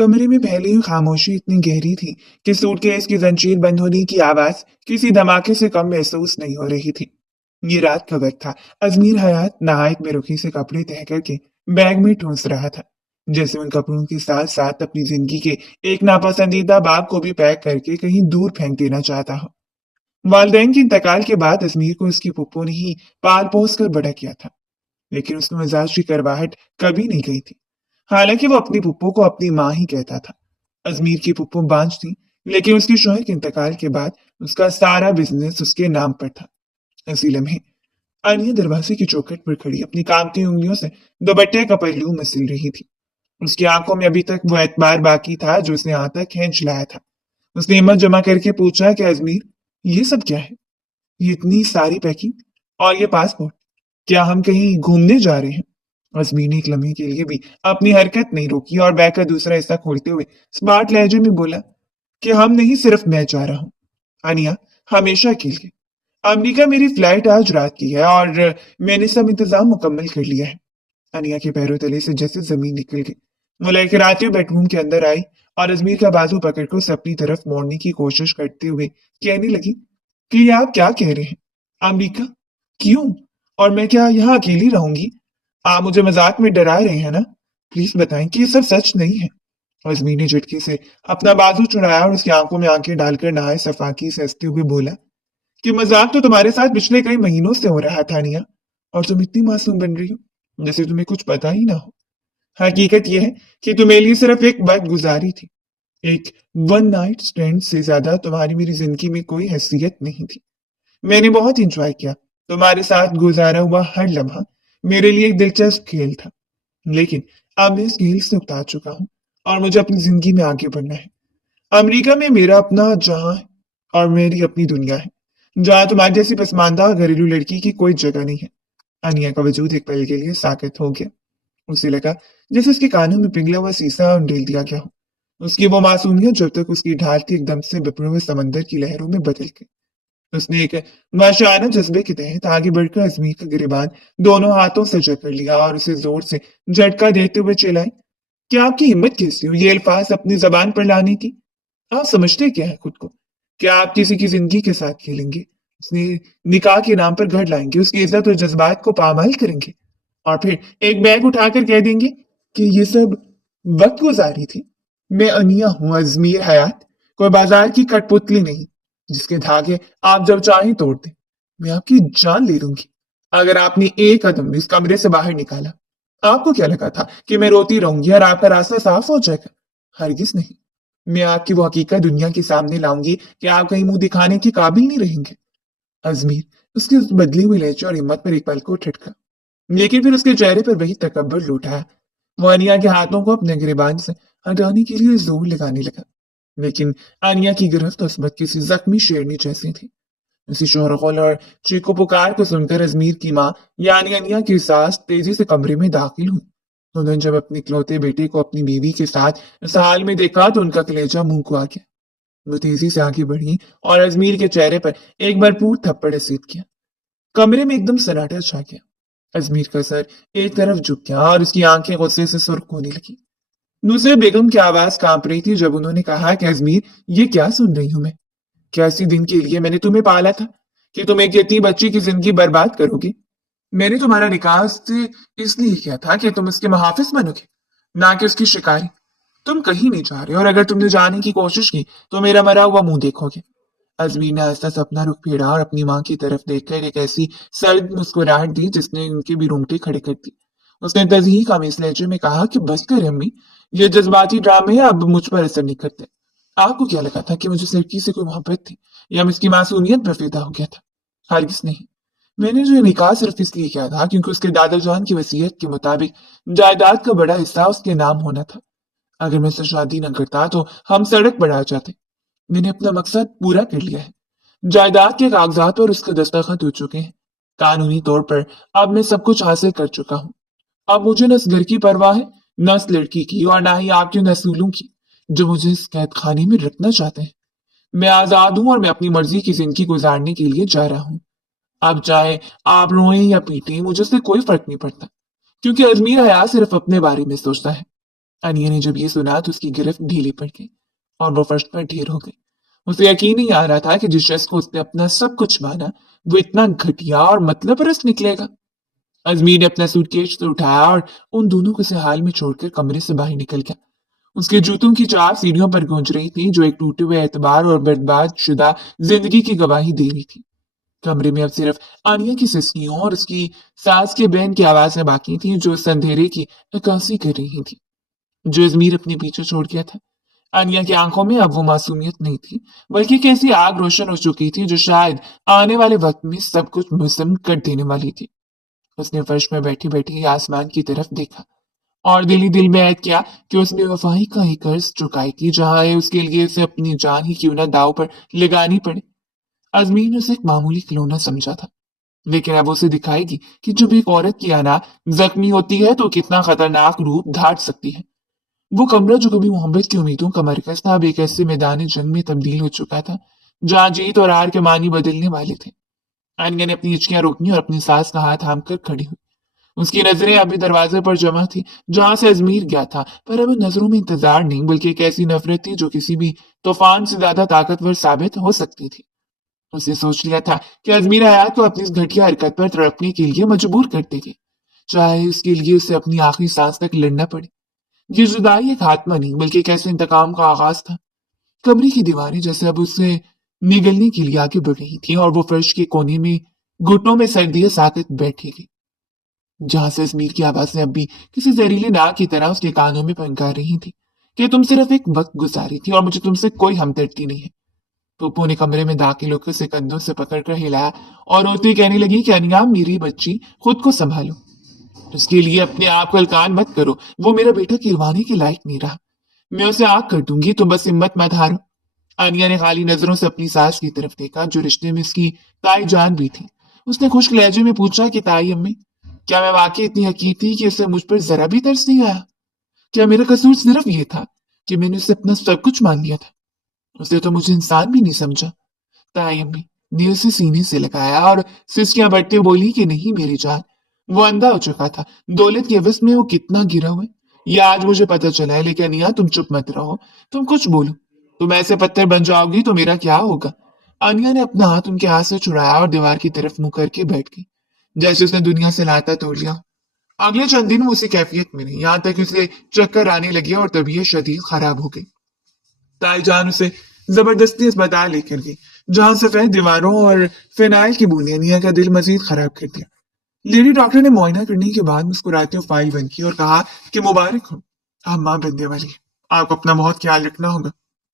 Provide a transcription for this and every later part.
कमरे में पहले ही खामोशी इतनी गहरी थी कि सूटकेस की जंजीर बंद होने की आवाज किसी धमाके से कम महसूस नहीं हो रही थी। ये रात का वक्त था। अजमीर हयात नहायत बेरुखी से कपड़े तह करके बैग में ठूंस रहा था, जैसे उन कपड़ों के साथ साथ अपनी जिंदगी के एक नापसंदीदा बाप को भी पैक करके कहीं दूर फेंक देना चाहता हो। वालदेन के इंतकाल के बाद अजमीर को उसकी पुप्पो ने ही पाल पोस कर बड़ा किया था, लेकिन उसमें मिजाज की करवाहट कभी नहीं गई थी। हालांकि वो अपनी पुप्पो को अपनी माँ ही कहता था। अजमीर की पुप्पो बांझ थी, लेकिन उसके शौहर के इंतकाल के बाद उसका सारा बिजनेस उसके नाम पर था। इसी लम्हे आनिया दरवाजे की चौखट पर खड़ी अपनी कामती उंगलियों से दुपट्टे का पहलू मसल रही थी। उसकी आंखों में अभी तक वो एतबार बाकी था जो उसने यहाँ तक खींच लाया था। उसने हिम्मत जमा करके पूछा कि अजमीर, ये सब क्या है? ये इतनी सारी पैकिंग और ये पासपोर्ट, क्या हम कहीं घूमने जा रहे हैं? अजमीर ने एक लम्हे के लिए भी अपनी हरकत नहीं रोकी और बैग का दूसरा हिस्सा खोलते हुए स्मार्ट लहजे में बोला कि हम नहीं, सिर्फ मैं जा रहा हूँ। अनिया, हमेशा के लिए। अमेरिका मेरी फ्लाइट आज रात की है और मैंने सब इंतजाम मुकम्मल कर लिया है। अनिया के पैरों तले से जैसे जमीन निकल गई। वो लड़खड़ाती हुई बेडरूम के अंदर आई और अजमीर का बाजू पकड़कर उसे अपनी तरफ मोड़ने की कोशिश करते हुए कहने लगी कि ये आप क्या कह रहे हैं? अमेरिका? क्यों? और मैं क्या यहाँ अकेली रहूंगी? आप मुझे मजाक में डरा रहे हैं ना? प्लीज बताएं कि ये सब सच नहीं है। अजमीर ने झटके से अपना बाजू चुराया और उसकी आंखों में आंखें डालकर नहाए सफाकी से हंसते हुए बोला कि मजाक तो तुम्हारे साथ पिछले कई महीनों से हो रहा था निया, और तुम इतनी मासूम बन रही हो जैसे तुम्हें कुछ पता ही ना हो। हकीकत यह है कि तुम्हें लिए सिर्फ एक वक्त गुजारी थी। एक वन नाइट स्टैंड से ज्यादा तुम्हारी मेरी जिंदगी में कोई हैसियत नहीं थी। मैंने बहुत इंजॉय किया। तुम्हारे साथ गुजारा हुआ हर लम्हा मेरे लिए एक दिलचस्प खेल था, लेकिन अब मैं इस खेल से उतार चुका हूँ और मुझे अपनी जिंदगी में आगे बढ़ना है। अमेरिका में मेरा अपना जहां है और मेरी अपनी दुनिया है, जहां तुम्हारी जैसी पसमानदा घरेलू लड़की की कोई जगह नहीं है। अनिया का वजूद एक पल के लिए साकित हो गया। उसे लगा जैसे उसके कानों में पिघला हुआ शीशा उंडेल दिया गया हो। उसकी वो मासूमियत जब तक उसकी ढाल थी एकदम से बिपरे हुए समंदर की लहरों में बदल गई। उसने एक माशाना जज्बे के तहत आगे बढ़कर अजमीर का गिरबान दोनों हाथों से जकड़ लिया और उसे जोर से झटका देते हुए चिल्लाई कि आपकी हिम्मत कैसी हुई ये अल्फाज अपनी जबान पर लाने की? आप समझते क्या है खुद को? क्या आप किसी की जिंदगी के साथ खेलेंगे, उसने निकाह के नाम पर घर लाएंगे, उसकी इज्जत और जज्बात को पामाल करेंगे और फिर एक बैग उठाकर कह देंगे कि ये सब वक्त गुजारी थी? मैं अनिया हूं, अजमीर हयात, कोई बाजार की कठपुतली नहीं जिसके धागे आप जब चाहें तोड़ दें। मैं आपकी जान ले लूंगी अगर आपने एक कदम भी इस कमरे से बाहर निकाला। आपको क्या लगा था कि मैं रोती रहूंगी और आपका रास्ता साफ हो जाएगा? हरगिज नहीं। मैं आपकी वो हकीकत दुनिया के सामने लाऊंगी कि आप कहीं मुंह दिखाने के काबिल नहीं रहेंगे। अजमीर उसकी उस बदली हुई लहजे और हिम्मत पर एक पल को ठटका, लेकिन फिर उसके चेहरे पर वही तकब्बुर लौट आया। वो अनिया के हाथों को अपने गिरबान से हटाने के लिए जोर लगाने लगा, लेकिन अनिया की गिरफ्त उस वक्त किसी जख्मी शेरनी जैसी थी। उसी शोरगुल और चीखो पुकार को सुनकर अजमीर की माँ यानी अनिया की सास तेजी से कमरे में दाखिल हुई। उन्होंने जब अपने इकलौते बेटे को अपनी बीवी के साथ इस हाल में देखा तो उनका कलेजा मुंह को आ गया। वो तेजी से आगे बढ़ी और अजमीर के चेहरे पर एक भरपूर थप्पड़ रसीद किया। कमरे में एकदम सन्नाटा छा गया। अजमीर का सर एक तरफ झुक गया और उसकी आंखें गुस्से से सुर्ख होने लगी। नुसरत बेगम की आवाज कांप रही थी जब उन्होंने कहा कि अजमीर, ये क्या सुन रही हूं मैं? क्या इसी दिन के लिए मैंने तुम्हें पाला था कि तुम एक यतीम बच्ची की जिंदगी बर्बाद करोगे? मैंने तुम्हारा निकाह से इसलिए किया था कि तुम उसके मुहाफिज बनोगे, ना कि उसकी शिकारी। तुम कहीं नहीं जा रहे और अगर तुमने जाने की कोशिश की तो मेरा मरा हुआ मुंह देखोगे। अजमीर ने आहिस्ता से अपना रुख फेरा और अपनी माँ की तरफ देखकर एक ऐसी सर्द मुस्कुराहट दी जिसने उनके भी रोंगटे खड़े कर दिए। उसने तज़हीक आमेज़ लहजे में कहा कि बस कर अम्मी, ये जज्बाती ड्रामे अब मुझ पर असर नहीं करते। आपको क्या लगा था कि मुझे इस लड़की से कोई मोहब्बत थी या मैं इसकी मासूमियत पर फिदा हो गया था? हरगिज़ नहीं। मैंने जो ये निकाह सिर्फ इसलिए किया था क्योंकि उसके दादा जान की वसीयत के मुताबिक जायदाद का बड़ा हिस्सा उसके नाम होना था। अगर मैं उससे शादी न करता तो हम सड़क पर आ जाते। मैंने अपना मकसद पूरा कर लिया है। जायदाद के कागजात पर उसके दस्तखत हो चुके हैं। कानूनी तौर पर अब मैं सब कुछ हासिल कर चुका हूँ। अब मुझे न इस घर की परवाह है, न इस लड़की की, और ना ही आपके नसूलों की जो मुझे इस कैद खाने में रखना चाहते हैं। मैं आजाद हूँ और मैं अपनी मर्जी की जिंदगी गुजारने के लिए जा रहा हूँ। अब चाहे आप रोएं या पीटें, मुझे उससे कोई फर्क नहीं पड़ता, क्योंकि अजमीर हयात सिर्फ अपने बारे में सोचता है। अनिया ने जब ये सुना तो उसकी गिरफ्त ढीली पड़ गई और वो फर्श पर ढेर हो गई। उसे यकीन नहीं आ रहा था कि जिस शख्स को उसने अपना सब कुछ माना वो इतना घटिया और मतलब परस्त निकलेगा। अजमीर ने अपना सूटकेस तो उठाया और उन दोनों को से हाल में छोड़कर कमरे से बाहर निकल गया। उसके जूतों की चार सीढ़ियों पर गूंज रही थी जो एक टूटे हुए एतबार और बर्बाद शुदा जिंदगी की गवाही दे रही थी। कमरे में अब सिर्फ आनिया की सिसकियों और उसकी सास के बहन की आवाजें बाकी थी जो उस अंधेरे की नक्काशी कर रही थी जो अजमीर अपने पीछे छोड़ गया था। आनिया की आंखों में अब वो मासूमियत नहीं थी बल्कि एक ऐसी आग रोशन हो चुकी थी जो शायद आने वाले वक्त में सब कुछ मुसम कर देने वाली थी। उसने फर्श में बैठी बैठी आसमान की तरफ देखा और दिल ही दिल में ऐद किया कि उसने वफाई का एक कर्ज चुकाएगी जहां उसके लिए उसे अपनी जान ही क्यों ना दाव पर लगानी पड़े। अजमीर ने उसे एक मामूली खिलौना समझा था लेकिन अब उसे दिखाएगी कि जब एक औरत की अना जख्मी होती है तो कितना खतरनाक रूप धार सकती है। वो कमरा जो कभी मोहब्बत की उम्मीदों का मरकज था अब एक ऐसे मैदान जंग में तब्दील हो चुका था जहां जीत और हार के मानी बदलने वाले थे। आनिया ने अपनी हिचकियां रोकी और अपनी सास का हाथ थाम कर खड़ी हुई। उसकी नजरें अभी दरवाजे पर जमा थी जहां से अजमीर गया था पर अब नजरों में इंतजार नहीं बल्कि एक ऐसी नफरत थी जो किसी भी तूफान से ज्यादा ताकतवर साबित हो सकती थी। उसने सोच लिया था कि अजमीर हयात को अपनी इस घटिया हरकत पर तड़पने के लिए मजबूर कर देगी चाहे इसके लिए उसे अपनी आखिरी सांस तक लड़ना पड़े। ये जुदाई एक खात्मा नहीं बल्कि एक ऐसे इंतकाम का आगाज था। कमरे की दीवारें जैसे अब उससे निगलने के लिए आगे बढ़ रही थी और वो फर्श के कोने में घुटनों में सर दिए साकत बैठी गई जहां से अजमीर की आवाजें अब भी किसी जहरीले नाग की तरह उसके कानों में फनकार रही थी कि तुम सिर्फ एक वक्त गुजारी थी और मुझे तुमसे कोई हमदर्दी नहीं है। पप्पू ने कमरे में दाखिल होकर उसे कंधों से पकड़कर हिलाया और रोती कहने लगी कि अनिया मेरी बच्ची खुद को संभालो। उसके लिए अपने आप को हल्कान मत करो। वो मेरा बेटा खिलवाने के लायक नहीं रहा। मैं उसे आग कर दूंगी तुम बस हिम्मत मत हारो। आनिया ने खाली नजरों से अपनी सास की तरफ देखा जो रिश्ते में इसकी ताई जान भी थी। उसने खुश्क लहजे में पूछा कि ताई अम्मी क्या मैं वाकई इतनी हकीर थी कि उसे मुझ पर जरा भी तरस नहीं आया? क्या मेरा कसूर सिर्फ ये था कि मैंने उसे अपना सब कुछ मान लिया था? उसे तो मुझे इंसान भी नहीं समझा। ताई अम्मी ने उसे सीने से लगाया और सिसकियां बढ़ते बोली कि नहीं मेरी जान, वो अंधा हो चुका था। दौलत के एवज में वो कितना गिरा हुआ है ये आज मुझे पता चला है। लेकिन अनिया तुम चुप मत रहो, तुम कुछ बोलो। तुम ऐसे पत्थर बन जाओगी तो मेरा क्या होगा? अनिया ने अपना हाथ उनके हाथ से छुड़ाया और दीवार की तरफ मुंह करके बैठ गई जैसे उसने दुनिया से नाता तोड़ लिया। अगले चंद दिन वो उसी कैफियत में रही यहाँ तक कि उसे चक्कर आने लगे और तबीयत शदीद खराब हो गई। ताईजान उसे जबरदस्ती अस्पताल लेकर गई जहां सफेद दीवारों और फिनाइल की बूंदें निया का दिल मजीद खराब कर दिया। लेडी डॉक्टर ने मुआयना करने के बाद मुस्कुराते हुए फाइल बंद की और कहा कि मुबारक हो, आप मां बनने वाली हैं। आपको अपना बहुत ख्याल रखना होगा।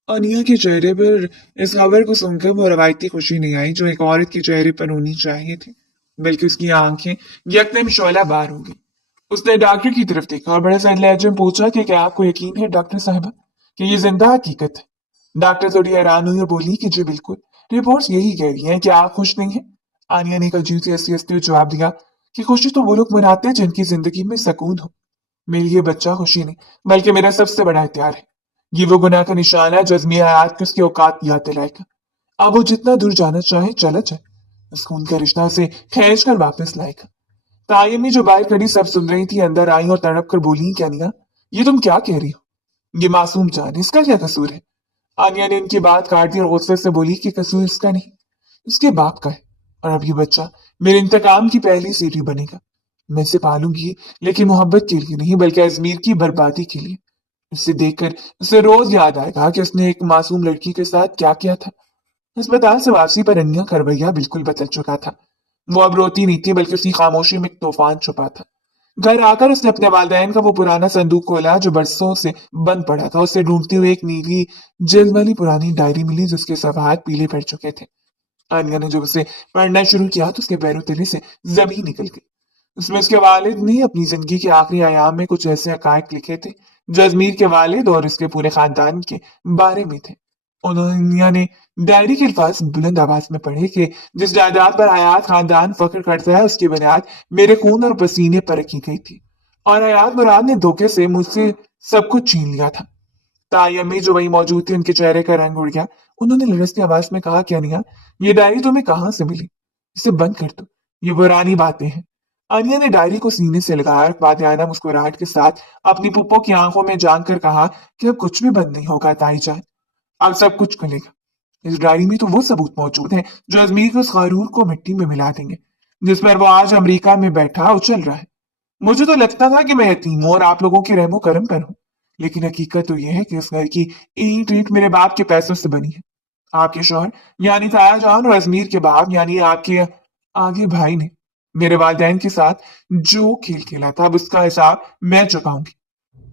अनिया के चेहरे पर इस खबर को सुनकर वो रवायती खुशी नहीं आई जो एक औरत के चेहरे पर होनी चाहिए थी बल्कि उसकी आंखें यकदम शोला बार हो गई। उसने डॉक्टर की तरफ देखा और बड़े सर लहजे में पूछा कि क्या आपको यकीन है डॉक्टर साहबा कि ये जिंदा हकीकत है? डॉक्टर थोड़ी हैरान हुई और बोली कि जी बिल्कुल, रिपोर्ट्स यही कह रही हैं कि आप खुश नहीं हैं। आनिया ने एक अजीब सी हंसते हंसते जवाब दिया कि खुशी तो वो लोग मनाते हैं जिनकी जिंदगी में सुकून हो। मेरे लिए बच्चा खुशी नहीं बल्कि मेरा सबसे बड़ा इख्तियार है। ये वो गुनाह का निशान है जज्मी हयात की उसकी औकात याद दिलाएगा। अब वो जितना दूर जाना चाहे चला जाए, उस खून का रिश्ता उसे खींच कर वापस लाएगा। तायमी जो बाहर खड़ी सब सुन रही थी अंदर आई और तड़प कर बोली क्या निया, ये तुम क्या कह रही हो? ये मासूम जान है, इसका क्या कसूर है? आनिया ने उनकी बात काट दी और गुस्से से बोली कि कसूर इसका नहीं, उसके बाप का है। और अब ये बच्चा मेरे इंतकाम की पहली सीढ़ी बनेगा। मैं इसे पालूंगी लेकिन मोहब्बत के लिए नहीं बल्कि अजमीर की बर्बादी के लिए। इसे देखकर उसे रोज याद आएगा कि उसने एक मासूम लड़की के साथ क्या किया था। अस्पताल से वापसी पर अन्या का रवैया बिल्कुल बदल चुका था। वो अब रोती नहीं थी बल्कि उसकी खामोशी में एक तूफान छुपा था। घर आकर उसने अपने वालिदैन का वो पुराना संदूक खोला जो बरसों से बंद पड़ा था। उसे ढूंढते हुए एक नीली जेल वाली पुरानी डायरी मिली जिसके सफ़ाहत पीले पड़ चुके थे। आनिया ने जब उसे पढ़ना शुरू किया तो उसके पैरों तले से जमीन निकल गई। उसमें उसके वालिद ने अपनी जिंदगी के आखिरी अयाम में कुछ ऐसे हकायक लिखे थे जो अजमीर के वालिद और उसके पूरे खानदान के बारे में थे। उन्होंने ने डायरी के अल्फाज बुलंद आवाज में पढ़े कि जिस जायदाद पर हयात खानदान फख्र करता है उसकी बुनियाद मेरे खून और पसीने पर रखी गई थी और हयात मुराद ने धोखे से मुझसे सब कुछ छीन लिया था। ताई अम्मी जो वही मौजूद थी उनके चेहरे का रंग उड़ गया। उन्होंने लड़सती आवाज में कहा क्या निया, ये डायरी तुम्हें कहाँ से मिली? इसे बंद कर दो, ये पुरानी बातें हैं। आनिया ने डायरी को सीने से लगाया, वादियाना मुस्कुराहट के साथ अपनी पुप्पो की आंखों में झांक कर कहा कि अब कुछ भी बंद नहीं होगा ताईजान, अब सब कुछ खुलेगा। इस डायरी में तो वो सबूत मौजूद हैं जो अजमीर के उस गरूर को मिट्टी में मिला देंगे जिस पर वो आज अमेरिका में बैठा उछल रहा है। मुझे तो लगता था कि मैं यतीम हूं और आप लोगों के रहमो करम पर हूं, लेकिन हकीकत तो यह है कि इस घर की ईंट ईंट मेरे बाप के पैसों से बनी है। आपके शौहर यानी तायाजान और अजमीर के बाप यानी आपके आगे भाई ने मेरे वालिदैन के साथ जो खेल खेला था अब उसका हिसाब मैं चुकाऊंगी।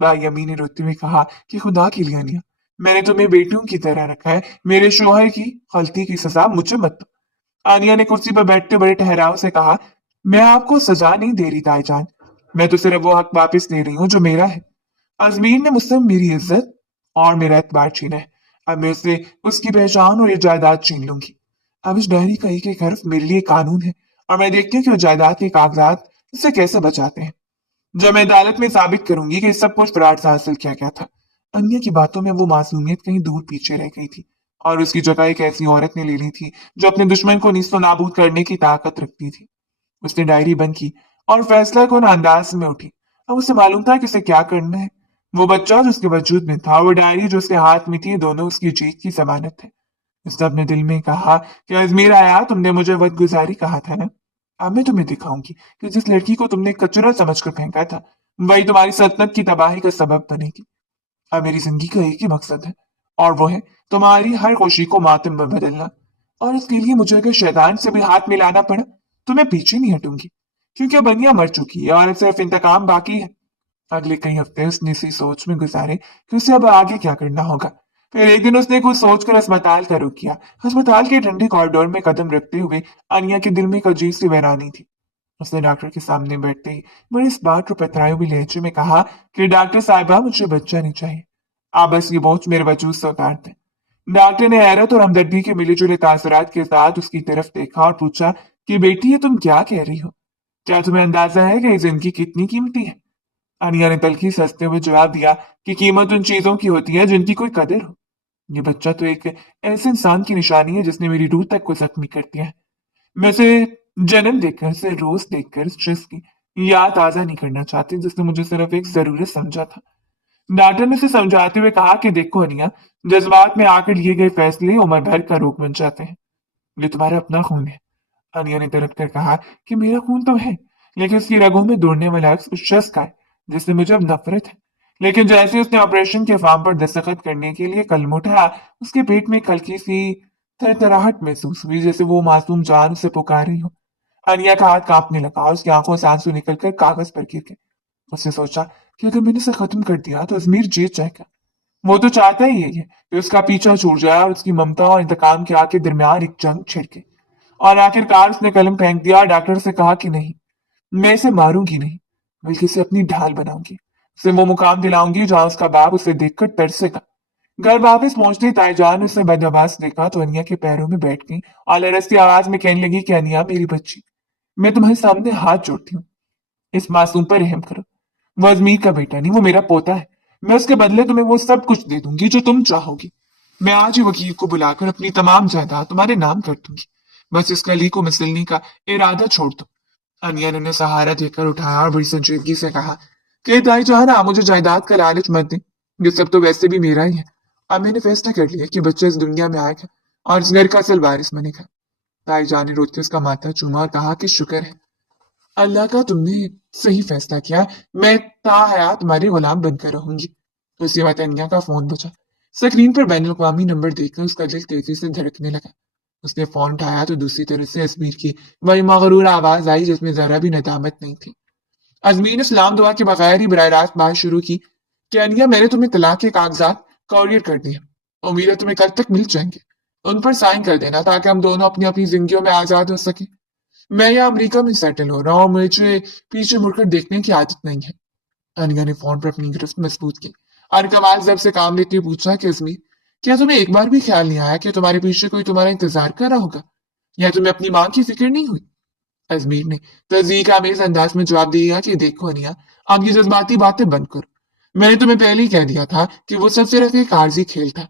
भाई अम्मी ने रोते हुए कहा कि खुदा की लिए अनिया, मैंने तुम्हें बेटियों की तरह रखा है, मेरे शोहर की गलती की सजा मुझे मत दो। आनिया ने कुर्सी पर बैठते बड़े ठहराव से कहा, मैं आपको सजा नहीं दे रही ताईजान, मैं तो सिर्फ वो हक वापस ले रही हूँ जो मेरा है। अजमीर ने मुझसे मेरी इज्जत और मेरा एतबार छीना है, अब मैं उससे उसकी पहचान और ये जायदाद छीन लूंगी। अब इस डायरी का एक एक हर्फ मेरे लिए कानून है और मैं देखती हूँ कि वो जायदाद के कागजात इससे कैसे बचाते हैं। जब मैं अदालत में साबित करूंगी कि सब कुछ फराड से हासिल किया गया था। अन्य की बातों में वो मासूमियत कहीं दूर पीछे रह गई थी और उसकी जगह एक ऐसी औरत ने ले ली थी जो अपने दुश्मन को निस्तो नाबूद करने की ताकत रखती थी। उसने डायरी बंद की और फैसला कौन अंदाज में उठी। अब उसे मालूम था कि उसे क्या करना है। वो बच्चा जो उसके वजूद में था, वो डायरी जो उसके हाथ में थी, दोनों उसकी जीत की जमानत थे। उसने अपने दिल में कहा कि अजमीर आया, तुमने मुझे वक्त गुजारी कहा था ना, अब मैं तुम्हें दिखाऊंगी कि जिस लड़की को तुमने कचरा समझकर फेंका था वही तुम्हारी सल्तनत की तबाही का सबब बनेगी। अब मेरी जिंदगी का एक ही मकसद है और वो है तुम्हारी हर खुशी को मातम में बदलना। और इसके लिए मुझे अगर शैतान से भी हाथ मिलाना पड़ा तो मैं पीछे नहीं हटूंगी, क्योंकि अब अनिया मर चुकी है और अब सिर्फ इंतकाम बाकी है। अगले कई हफ्ते उसने इसी सोच में गुजारे कि उसे अब आगे क्या करना होगा। फिर एक दिन उसने कुछ सोचकर अस्पताल का रुख किया। अस्पताल के ठंडे कॉरिडोर में कदम रखते हुए अनिया के दिल में एक अजीब सी वैरानी थी। उसने डॉक्टर के सामने बैठते ही बड़े स्मार्ट और पथराए हुए लहजे में कहा कि डॉक्टर साहिबा, मुझे बच्चा नहीं चाहिए, आप बस ये बोझ मेरे वजूद से उतार दें। डॉक्टर ने हैरत और हमदर्दी के मिले जुले तासुरात के साथ उसकी तरफ देखा और पूछा कि बेटी, ये तुम क्या कह रही हो? क्या तुम्हें अंदाजा है कि ये जिंदगी कितनी कीमती है? अनिया ने तल्खी से हंसते हुए जवाब दिया कि कीमत उन चीजों की होती है जिनकी कोई कदर हो। ये बच्चा तो एक ऐसे इंसान की निशानी है जिसने मेरी रूह तक को जख्मी कर दिया है। मैं उसे जन्म देकर, उसे रोज देखकर स्ट्रेस की याद ताजा नहीं करना चाहती जिसने मुझे सिर्फ एक जरूरत समझा था। डॉक्टर ने उसे समझाते हुए कहा कि देखो अनिया, जज्बात में आकर लिए गए फैसले उम्र भर का रोग बन जाते हैं। ये तुम्हारा अपना खून है। अनिया ने तड़प कर कहा कि मेरा खून तो है, लेकिन उसकी रगों में दौड़ने वाला अक्स उस शख्स का है जिससे मुझे अब नफरत है। लेकिन जैसे उसने ऑपरेशन के फॉर्म पर दस्तखत करने के लिए कलम उठाया, उसके पेट में एक हल्की सी थरथराहट महसूस हुई, जैसे वो मासूम जान उसे पुकार रही हो। अनिया का हाथ कांपने लगा और उसकी आंखों से आंसू निकलकर कागज पर गिर गए। उसने सोचा कि अगर मैंने इसे खत्म कर दिया तो अजमीर जीत जाएगा। वो तो चाहता ही यही है कि उसका पीछा छूट जाए और उसकी ममता और इंतकाम के आग के दरमियान एक जंग छिड़के। और आखिरकार उसने कलम फेंक दिया और डॉक्टर से कहा कि नहीं, मैं इसे मारूंगी नहीं, बल्कि इसे अपनी ढाल बनाऊंगी। उसे वो मुकाम दिलाऊंगी जहां उसका बाप उसे देखकर तरसेगा। घर वापस पहुंचते ही ताईजान ने उसे बदहवास देखा तो अनिया के पैरों में बैठ गई और लरसती आवाज में कहने लगी कि अनिया मेरी बच्ची, मैं तुम्हारे सामने हाथ जोड़ती हूँ, इस मासूम पर रहम करो। वो अजमीर का बेटा नहीं, वो मेरा पोता है। मैं उसके बदले तुम्हें वो सब कुछ दे दूंगी जो तुम चाहोगी। मैं आज ही वकील को बुलाकर अपनी तमाम जायदाद तुम्हारे नाम कर दूंगी। बस इस कली को मिसलने का इरादा छोड़ दो। अनिया ने उन्हें सहारा देकर उठाया और बड़ी संजीदगी से कहा कि ताई जान, आप मुझे जायदाद का लालच मत दें, ये सब तो वैसे भी मेरा ही है। अब मैंने फैसला कर लिया कि बच्चा इस दुनिया में आएगा और इस घर का असल वारिस बनेगा। ताई जान ने रोते उसका माथा चूमा और कहा कि शुक्र है अल्लाह का, तुमने सही फैसला किया, मैं ताहयात तुम्हारी गुलाम बनकर रहूंगी। उसी वक्त अनिया का फोन बजा। स्क्रीन पर बैनुल अक़वामी नंबर देखकर उसका दिल तेजी से धड़कने लगा। उसने फोन उठाया तो दूसरी तरफ से अजमीर की वही मगरूर आवाज आई जिसमें जरा भी नदामत नहीं थी। अजमीर ने सलाम दुआ के बगैर ही बराह रास्त बात शुरू की कि अनिया, मैंने तुम्हें तलाक के कागजात कॉरियर कर दिए, उम्मीद है तुम्हें कल तक मिल जाएंगे। उन पर साइन कर देना ताकि हम दोनों अपनी अपनी जिंदगियों में आजाद हो सके। मैं यहाँ अमेरिका में सेटल हो रहा हूँ, मुझे पीछे मुड़कर देखने की आदत नहीं है। अनिया ने फोन पर अपनी गिरफ्त मजबूत की और कमाल जब से काम लेते हुए पूछा कि अजमीर, क्या तुम्हें एक बार भी ख्याल नहीं आया कि तुम्हारे पीछे कोई तुम्हारा इंतजार कर रहा होगा, या तुम्हें अपनी माँ की फिक्र नहीं हुई? अजमीर ने तस्दीक आमेज अंदाज में जवाब दिया कि देखो अनिया, अब ये जज्बाती बातें बंद करो। मैंने तुम्हें पहले ही कह दिया था कि वो सब सिर्फ एक आर्जी खेल था।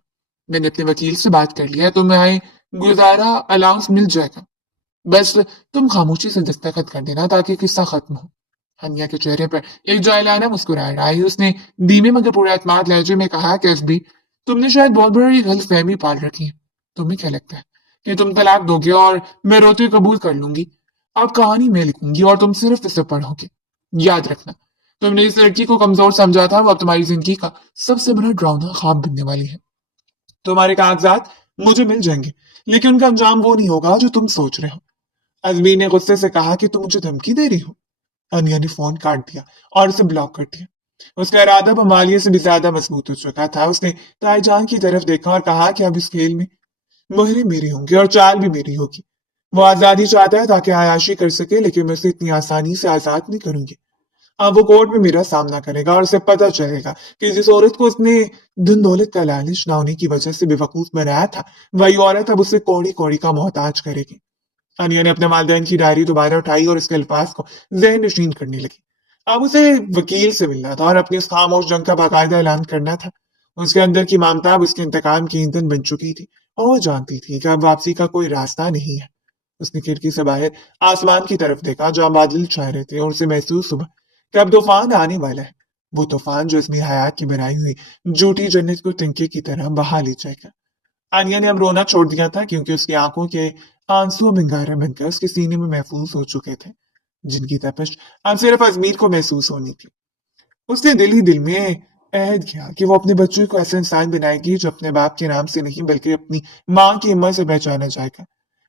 मैंने अपने वकील से बात कर लिया है, तुम्हें गुजारा अलाउंस मिल जाएगा। बस तुम खामोशी से दस्तखत कर देना ताकि किस्सा खत्म हो। हनिया के चेहरे पर एक जायलाना मुस्कुराहट आई। उसने धीमे मगर पूरे एतमाद लहजे में कहा कि एसबी, तुमने शायद बहुत बड़ी गलतफहमी पाल रखी है। तुम्हें क्या लगता है कि तुम तलाक दोगे और मैं रोते हुए कबूल कर लूंगी? अब कहानी मैं लिखूंगी और तुम सिर्फ इसे पढ़ोगे। याद रखना, तुमने इस लड़की को कमजोर समझा था, वो अब तुम्हारी जिंदगी का सबसे बड़ा डरावना ख्वाब बनने वाली है। तुम्हारे कागजात मुझे मिल जाएंगे, लेकिन उनका अंजाम वो नहीं होगा जो तुम सोच रहे हो। अजमी ने गुस्से से कहा कि तुम मुझे धमकी दे रही हो। अनिया ने फोन काट दिया और उसे ब्लॉक कर दिया। उसका इरादा बमालिये से भी ज्यादा मजबूत हो चुका था। उसने ताईजान की तरफ देखा और कहा कि अब इस खेल में मोहरे मेरी होंगी और चाल भी मेरी होगी। वो आजादी चाहता है ताकि आयाशी कर सके, लेकिन मैं उसे इतनी आसानी से आजाद नहीं करूंगी। अब वो कोर्ट में मेरा सामना करेगा और उसे पता चलेगा कि जिस औरत को उसने धन दौलत का लालच ना होने की वजह से बेवकूफ बनाया था, वही औरत अब उसे कौड़ी कौड़ी का मोहताज करेगी। अनिया ने अपने वालिदैन की डायरी दोबारा उठाई और इसके अल्फाज को जहन नशीन करने लगी। अब उसे वकील से मिलना था और अपनी उस खामोश जंग का बाकायदा ऐलान करना था। उसके अंदर की ममता अब उसके इंतकाम की ईंधन बन चुकी थी और वो जानती थी कि अब वापसी का कोई रास्ता नहीं है। उसने खिड़की से बाहर आसमान की तरफ देखा जहां बादल छाए रहे थे और उसे महसूस हुआ कि अब तूफान आने वाला है। वो तूफान जो इसमें हयात की बनाई हुई झूठी जन्नत को तिनके की तरह बहा ले जाएगा। आनिया ने अब रोना छोड़ दिया था क्योंकि उसकी आंखों के आंसू अब अंगारे बनकर उसके सीने में महफूज हो चुके थे, जिनकी तपिश अब सिर्फ अजमीर को महसूस होनी थी। उसने दिल ही दिल में अहद किया कि वो अपने बच्चों को ऐसा इंसान बनाएगी जो अपने बाप के नाम से नहीं बल्कि अपनी माँ की हिम्मत से पहचाना जाएगा।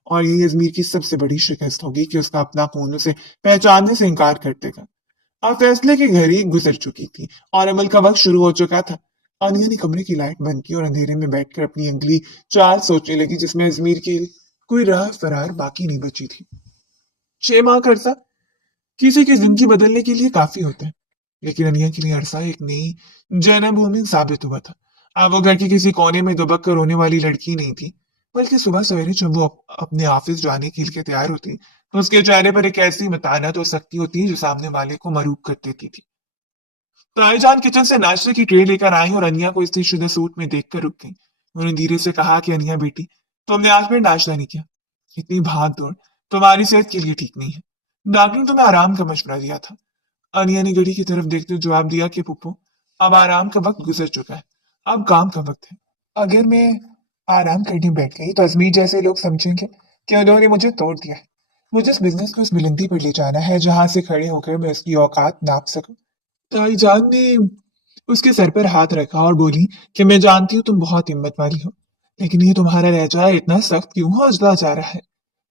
और यही अजमीर की सबसे बड़ी शिकस्त होगी कि उसका अपना खून उसे पहचानने से इनकार कर देगा। अब फैसले की घड़ी गुजर चुकी थी और अमल का वक्त शुरू हो चुका था। अनिया ने कमरे की लाइट बंद की और अंधेरे में बैठकर अपनी अगली चाल सोचने लगी, जिसमें अजमीर की कोई राह फरार बाकी नहीं बची थी। 6 माह का अरसा किसी की जिंदगी बदलने के लिए काफी होता है, लेकिन अनिया के लिए अरसा एक नई जन्मभूमि साबित हुआ था। अब वो घर के किसी कोने में दुबक कर रोने वाली लड़की नहीं थी, बल्कि सुबह सवेरे जब वो अपने ऑफिस जाने के लिए तैयार होती, तो उसके चेहरे पर एक ऐसी मतानत और सख्ती होती जो सामने वाले को मरूब कर देती थी। ताईजान किचन से नाश्ते की ट्रे लेकर आई और अनिया को इस्त्री-शुदा सूट में देखकर रुक गई। उन्होंने धीरे से कहा कि अनिया बेटी, तुमने आज फिर नाश्ता नहीं किया। इतनी भाग-दौड़ तुम्हारी सेहत के लिए ठीक नहीं है। डॉक्टर ने तुम्हें आराम का मशवरा दिया था। अनिया ने घड़ी की तरफ देखते हुए जवाब दिया कि पुप्पो, अब आराम का वक्त गुजर चुका है। अब काम का वक्त है। अगर मैं आराम करने बैठ गई तो अजमीर जैसे लोग समझेंगे कि उन्होंने मुझे तोड़ दिया है। मुझे इस बिजनेस को इस बुलंदी पर ले जाना है जहां से खड़े होकर मैं उसकी औकात नाप सकूं। ताईजान ने उसके सर पर हाथ रखा और बोली कि मैं जानती हूँ तुम बहुत हिम्मत वाली हो, लेकिन ये तुम्हारा लहजा इतना सख्त क्यों होता जा रहा है?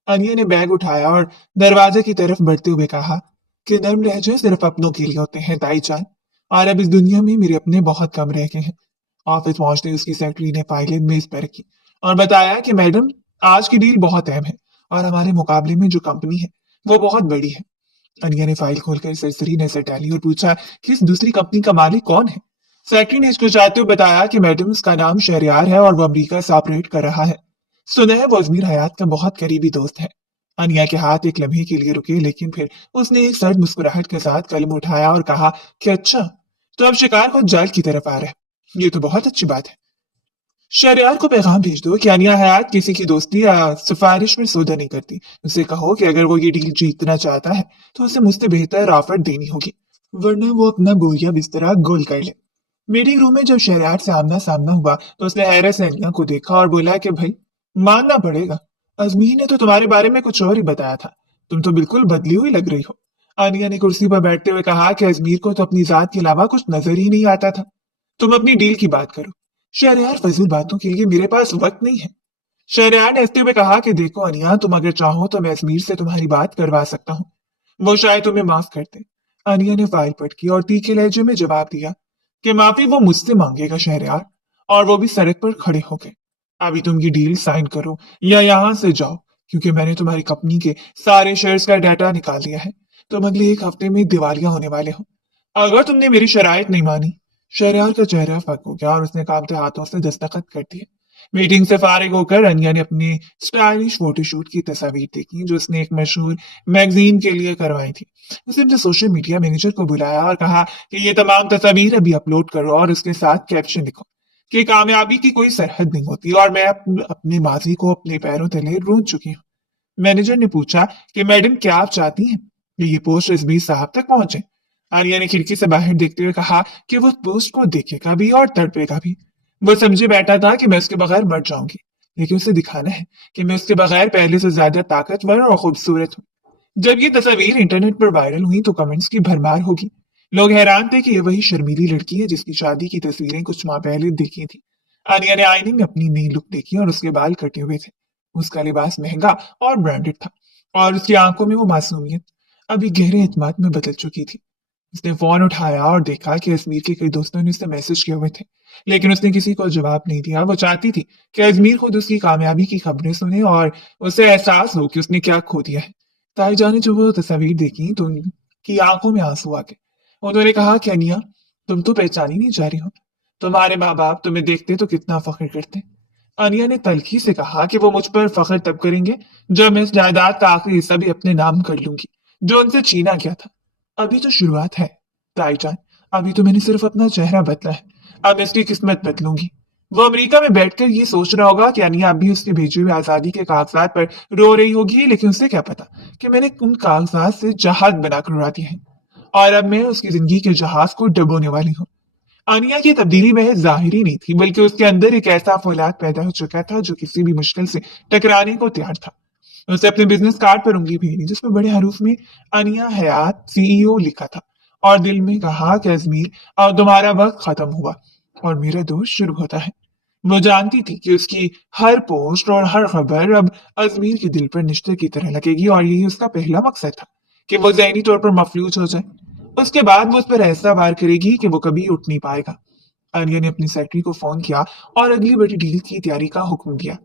अनिया ने बैग उठाया और दरवाजे की तरफ बढ़ते हुए कहा कि नर्म लहजे सिर्फ अपनों के लिए होते हैं ताईजान, और अब इस दुनिया में मेरे अपने बहुत कम रह गए हैं। ऑफिस पहुंचते ही उसकी सेक्रेटरी ने फाइलें मेज पर रखी और बताया कि मैडम, आज की डील बहुत अहम है और हमारे मुकाबले में जो कंपनी है वो बहुत बड़ी है। अनिया ने फाइल खोलकर सरसरी नजर डाली और पूछा कि इस दूसरी कंपनी का मालिक कौन है। सेक्रेटरी ने हिचकिचाते हुए बताया कि मैडम, उसका नाम शहरयार है और वो अमेरिका से ऑपरेट कर रहा है। सुना है वो अजमीर हयात का बहुत करीबी दोस्त है। अनिया के हाथ एक लम्हे के लिए रुके, लेकिन फिर उसने एक सर्द मुस्कुराहट के साथ कलम उठाया और कहा कि अच्छा, तो अब शिकार को जाल की तरफ आ रहा है। ये तो बहुत अच्छी बात है। शहरयार को पैगाम भेज दो कि अनिया हयात किसी की दोस्ती या सिफारिश में सौदा नहीं करती। उसे कहो कि अगर वो ये डील जीतना चाहता है तो उसे मुझसे बेहतर ऑफर देनी होगी, वरना वो अपना बोरिया बिस्तरा गोल कर ले। मीटिंग रूम में जब शहरयार से आमना सामना हुआ तो उसने हैरत से अनिया को देखा और बोला कि भाई, मानना पड़ेगा, अजमीर ने तो तुम्हारे बारे में कुछ और ही बताया था। तुम तो बिल्कुल बदली हुई लग रही हो। आनिया ने कुर्सी पर बैठते हुए कहा कि अजमीर को तो अपनी जात के अलावा कुछ नजर ही नहीं आता था। तुम अपनी डील की बात करो, शहरयार फजूल बातों के लिए मेरे पास वक्त नहीं है। शहरयार ने हंसते हुए कहा कि देखो अनिया, तुम अगर चाहो तो मैं अजमीर से तुम्हारी बात करवा सकता हूँ। वो शायद तुम्हें माफ कर दे। अनिया ने फाइल पटकी और तीखे लहजे में जवाब दिया कि माफी वो मुझसे मांगेगा शहरयार, और वो भी सड़क पर खड़े होके। अभी तुम ये डील साइन करो या यहाँ से जाओ, क्योंकि मैंने तुम्हारी कंपनी के सारे शेयर्स का डाटा निकाल लिया है। तुम अगले एक हफ्ते में दिवालिया होने वाले हो अगर तुमने मेरी शराइत नहीं मानी। शहरयार का चेहरा फक हो गया और उसने कांपते हाथों से दस्तखत कर दिए। मीटिंग से फारिग होकर अनिया ने अपनी स्टाइलिश फोटोशूट की तस्वीर देखी जो उसने एक मशहूर मैगजीन के लिए करवाई थी। उसने अपने सोशल मीडिया मैनेजर को बुलाया और कहा कि ये तमाम तस्वीर अभी अपलोड करो और उसके साथ कैप्शन लिखो कि कामयाबी की कोई सरहद नहीं होती और मैं अपने माजी को अपने पैरों तले रोंद चुकी हूँ। मैनेजर ने पूछा कि मैडम क्या आप चाहती हैं कि ये पोस्ट एसबी साहब तक पहुंचे? आलिया ने खिड़की से बाहर देखते हुए कहा कि वो पोस्ट को देखेगा भी और तड़पेगा भी। वो समझे बैठा था कि मैं उसके बगैर मर जाऊंगी, लेकिन उसे दिखाना है कि मैं उसके बगैर पहले से ज्यादा ताकतवर और खूबसूरत हूँ। जब ये तस्वीर इंटरनेट पर वायरल हुई तो कमेंट्स की भरमार होगी। लोग हैरान थे कि ये वही शर्मीली लड़की है जिसकी शादी की तस्वीरें कुछ माह पहले देखी थी। आलिया ने आईने में अपनी नई लुक देखी और उसके बाल कटे हुए थे। उसका लिबास महंगा और ब्रांडेड था और उसकी आंखों में वो मासूमियत अभी गहरे एतमाद में बदल चुकी थी। उसने फोन उठाया और देखा कि अजमीर के कई दोस्तों ने उससे मैसेज किए हुए थे, लेकिन उसने किसी को जवाब नहीं दिया। वो चाहती थी कि अजमीर खुद उसकी कामयाबी की खबरें सुने और उसे एहसास हो कि उसने क्या खो दिया है। ताईजा ने जब वो तस्वीर देखी तो उनकी आंखों में आंसू आ गए। उन्होंने कहा कि अनिया, तुम तो पहचानी नहीं जा रही हो। तुम्हारे माँ बाप तुम्हें देखते तो कितना फख्र करते। अनिया ने तल्खी से कहा कि वो मुझ पर फख्र तब करेंगे जब मैं इस जायदाद का आखिरी हिस्सा भी अपने नाम कर लूंगी जो उनसे छीना गया था। अभी तो शुरुआत है ताईजान, अभी तो मैंने सिर्फ अपना चेहरा बदला है, अब मैं इसकी किस्मत बदलूंगी। वो अमेरिका में बैठकर ये सोच रहा होगा कि अनिया अभी उसके भेजे हुए आजादी के कागजात पर रो रही होगी, लेकिन उसे क्या पता कि मैंने उन कागजात से जहाज बनाकर उड़ा दिए हैं और अब मैं उसकी जिंदगी के जहाज को डुबोने वाली हूँ। अनिया की तब्दीली महज जाहिरी नहीं थी, बल्कि उसके अंदर एक ऐसा फौलाद पैदा हो चुका था जो किसी भी मुश्किल से टकराने को तैयार था। उसने अपने बिजनेस कार्ड पर उंगली फेरी जिसमें बड़े हरूफ में अनिया हयात सीईओ लिखा था और दिल में कहा कि अजमीर, अब तुम्हारा वक्त खत्म हुआ और मेरा दौर शुरू होता है। वो जानती थी कि उसकी हर पोस्ट और हर खबर अब अजमीर के दिल पर निश्चय की तरह लगेगी और यही उसका पहला मकसद था कि वो ज़हनी तौर पर मफलूज हो जाए। उसके बाद वो उस पर ऐसा वार करेगी कि वो कभी उठ नहीं पाएगा। आलिया ने अपनी सेक्रेटरी को फोन किया और अगली बड़ी डील की तैयारी का हुक्म दिया।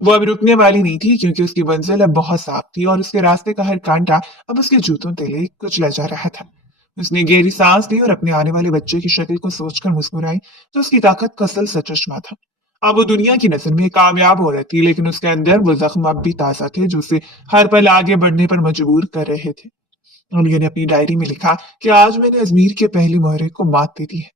वो अब रुकने वाली नहीं थी क्योंकि उसकी मंजिल अब बहुत साफ थी और उसके रास्ते का हर कांटा अब उसके जूतों तले कुचला जा रहा था। उसने गहरी सांस ली और अपने आने वाले बच्चे की शक्ल को सोचकर मुस्कुराई तो उसकी ताकत का असल सा चश्मा था। अब वो दुनिया की नजर में कामयाब हो रही थी, लेकिन उसके अंदर वो जख्म अब भी ताजा थे जो उसे हर पल आगे बढ़ने पर मजबूर कर रहे थे। उन्होंने अपनी डायरी में लिखा कि आज मैंने अजमीर के पहले मोहरे को मात दे दी है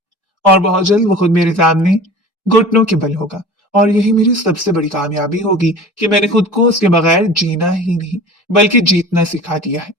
और बहुत जल्द वो खुद मेरे सामने घुटनों के बल होगा और यही मेरी सबसे बड़ी कामयाबी होगी कि मैंने खुद को उसके बगैर जीना ही नहीं बल्कि जीतना सिखा दिया है।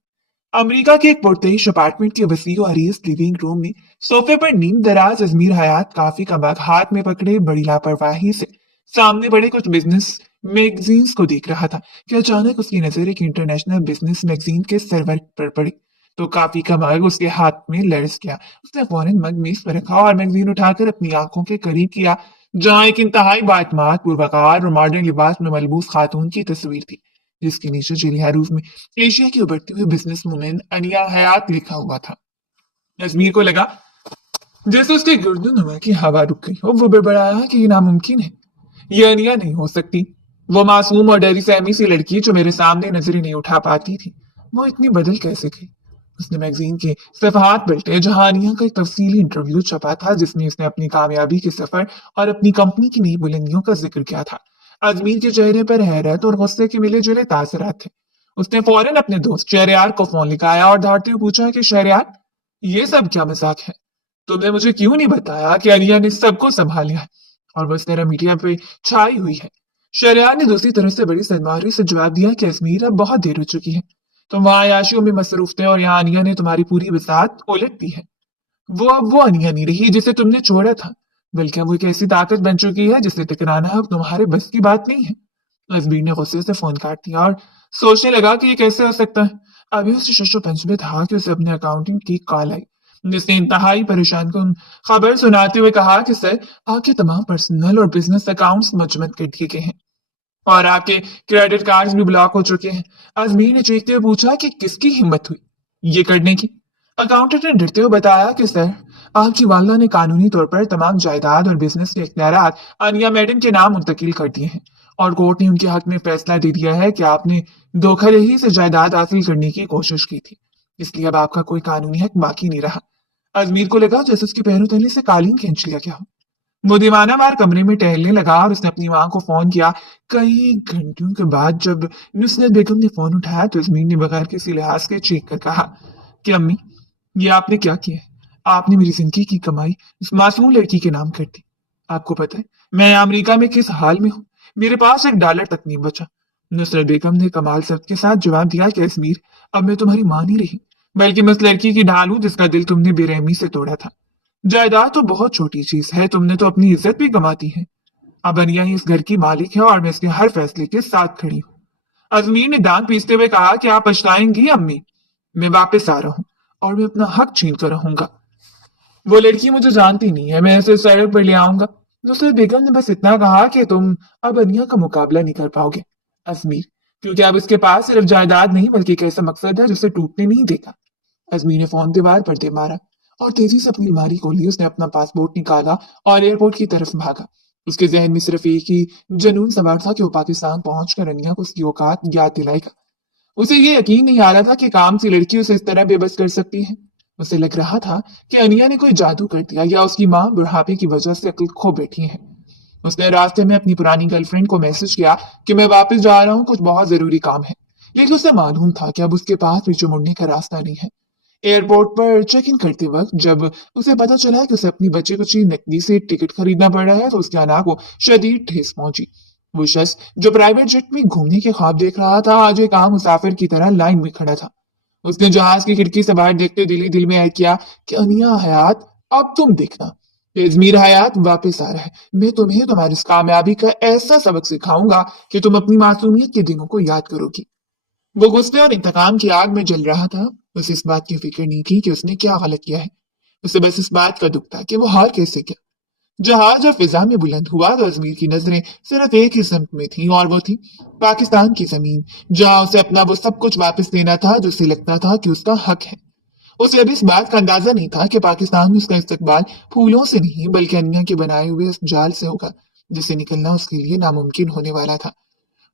अमेरिका के एक पुरतइश अपार्टमेंट के वसी और अरीज लिविंग रूम में सोफे पर नीम दराज अजमीर हयात काफी का मग हाथ में पकड़े बड़ी लापरवाही से सामने बड़े कुछ बिजनेस मैगजीन्स को देख रहा था कि अचानक उसकी नजर एक इंटरनेशनल बिजनेस मैगजीन के सर्वर पर पड़ी। तो काफी का मग उसके हाथ में लर्ज गया। उसने फौरन मग मेज पर रखा और मैगजीन उठाकर अपनी आंखों के करीब किया, जहां एक इंतहाई बातमात पुरवकार और मॉडर्न लिबास में मलबूस खातून की तस्वीर थी जिसके नीचे चिली हरूफ में एशिया की उभरती हुई बिजनेस वुमेन अनिया हयात लिखा हुआ था। अजमीर को लगा जैसे उसके गर्दन की हवा रुक गई हो। वो बड़बड़ाया कि ये नामुमकिन है, ये अनिया नहीं हो सकती। वो मासूम और डरी सहमी सी लड़की जो मेरे सामने नजरें नहीं उठा पाती थी, वो इतनी बदल कैसे गई? उसने मैगजीन के सफात पलटे जहां अनिया का एक तफसीली इंटरव्यू छपा था जिसमें उसने अपनी कामयाबी के सफर और अपनी कंपनी की नई बुलंदियों का जिक्र किया था। अजमीर के चेहरे पर हैरत और गुस्से के मिले जुले तासरात थे। उसने फौरन अपने दोस्त शहरयार को फोन लगाया और दौड़ते हुए पूछा कि शहरयार, ये सब क्या मजाक है? तुमने मुझे क्यों नहीं बताया कि अलिया ने सबको संभाल लिया है और वो इस तरह मीडिया पे छाई हुई है? शहरयार ने दूसरी तरफ से बड़ी सदमारी से जवाब दिया कि अजमीर, अब बहुत देर हो चुकी है। तुम वहां याशियों में मसरूफ थे और यहाँ अनिया ने तुम्हारी पूरी बिसात उलट दी है। वो अनिया नहीं रही जिसे तुमने छोड़ा था, बल्कि अब वो एक ऐसी ताकत बन चुकी है जिसे टकराना अब तुम्हारे बस की बात नहीं है। अजमीर ने गुस्से से फोन काट दिया और सोचने लगा कि ये कैसे हो सकता है। अभी उसे शशो पंच में था कि उसे अपने अकाउंटेंट की कॉल आई जिसने इंतहाई परेशान को खबर सुनाते हुए कहा कि सर, आपके तमाम पर्सनल और बिजनेस अकाउंट्स मुजमद कर दिए गए हैं और आपके क्रेडिट कार्ड्स भी ब्लॉक हो चुके हैं। अजमीर ने चीखते हुए पूछा कि किसकी हिम्मत हुई ये करने की? अकाउंटेंट ने डरते हुए बताया कि सर, आपकी वालदा ने कानूनी तौर पर तमाम जायदाद और बिजनेस के इख्तियारात आनिया मैडम के नाम मुंतकिल कर दिए हैं और कोर्ट ने उनके हक में फैसला दे दिया है कि आपने धोखाधड़ी से जायदाद हासिल करने की कोशिश की थी, इसलिए अब आपका कोई कानूनी हक बाकी नहीं रहा। अजमीर को लगा जैसे उसके पैरों तले से कालीन खींच लिया गया हो। वो दीवाना मार कमरे में टहलने लगा और उसने अपनी माँ को फोन किया। कई घंटों के बाद जब नुसरत बेगम ने फोन उठाया तो अजमीर ने बगैर किसी लिहाज के चीख कर कहा कि अम्मी, ये आपने क्या किया है? आपने मेरी जिंदगी की कमाई इस मासूम लड़की के नाम कर दी। आपको पता है मैं अमेरिका में किस हाल में हूँ? मेरे पास $1 तक नहीं बचा। नुसरत बेगम ने कमाल सब्र के साथ जवाब दिया कि अजमीर, अब मैं तुम्हारी मां नहीं रही, बल्कि मैं उस लड़की की ढाल हूं जिसका दिल तुमने बेरहमी से तोड़ा था। जायदाद तो बहुत छोटी चीज है, तुमने तो अपनी इज्जत भी गंवा दी है। अब अनिया ही इस घर की मालिक है और मैं इसके हर फैसले के साथ खड़ी हूँ। अजमीर ने दांत पीसते हुए कहा कि आप पछताएंगी अम्मी, मैं वापस आ रहा हूँ और मैं अपना हक छीन कर रहूंगा। वो लड़की मुझे जानती नहीं है, मैं इसे सड़क पर ले आऊंगा। दूसरे बेगम ने बस इतना कहा कि तुम अब अनिया का मुकाबला नहीं कर पाओगे अजमीर, क्योंकि अब इसके पास सिर्फ जायदाद नहीं बल्कि एक ऐसा मकसद है जिसे टूटने नहीं देगा। अजमीर ने फोन दीवार पर दे मारा और तेजी से अपनी अलमारी खोली। उसने अपना पासपोर्ट निकाला और एयरपोर्ट की तरफ भागा। उसके जहन में सिर्फ एक ही जुनून सवार था कि वो पाकिस्तान पहुंचकर अनिया को उसकी औकात याद दिलाएगा। उसे ये यकीन नहीं आ रहा था कि काम सी लड़की उसे इस तरह बेबस कर सकती है। उसे लग रहा था कि अनिया ने कोई जादू कर दिया या उसकी माँ बुढ़ापे की वजह से अक्ल खो बैठी है। उसने रास्ते में अपनी पुरानी गर्लफ्रेंड को मैसेज किया कि मैं वापस जा रहा हूँ, कुछ बहुत जरूरी काम है। लेकिन उसे मालूम था कि अब उसके पास पीछे मुड़ने का रास्ता नहीं है। एयरपोर्ट पर चेक इन करते वक्त जब उसे पता चला कि उसे अपनी बच्चे कुची नकदी से टिकट खरीदना पड़ रहा है तो उसके अना को शदीद ठेस पहुंची। वो शख्स जो प्राइवेट जेट में घूमने के ख्वाब देख रहा था आज एक आम मुसाफिर की तरह लाइन में खड़ा था। उसने जहाज की खिड़की से बाहर देखते दिल ही दिल में ऐड किया कि अनिया हयात, अब तुम देखना कि अजमीर हयात वापस आ रहा है। मैं तुम्हें तुम्हारी इस कामयाबी का ऐसा सबक सिखाऊंगा कि तुम अपनी मासूमियत के दिनों को याद करोगी। वो गुस्से और इंतकाम की आग में जल रहा था। उसे इस बात की फिक्र नहीं थी कि उसने क्या गलत किया है। उसे बस इस बात का दुख था कि वो हार कैसे गया। जहाज जब फिजा में बुलंद हुआ तो अजमीर की नजरें सिर्फ एक ही सिमत में थी और वो थी पाकिस्तान की जमीन, जहां उसे अपना वो सब कुछ वापस देना था जो उसे लगता था कि उसका हक है। उसे अभी इस बात का अंदाजा नहीं था कि पाकिस्तान में उसका इस्तकबाल फूलों से नहीं बल्कि अन्य के बनाए हुए उस जाल से होगा जिससे निकलना उसके लिए नामुमकिन होने वाला था।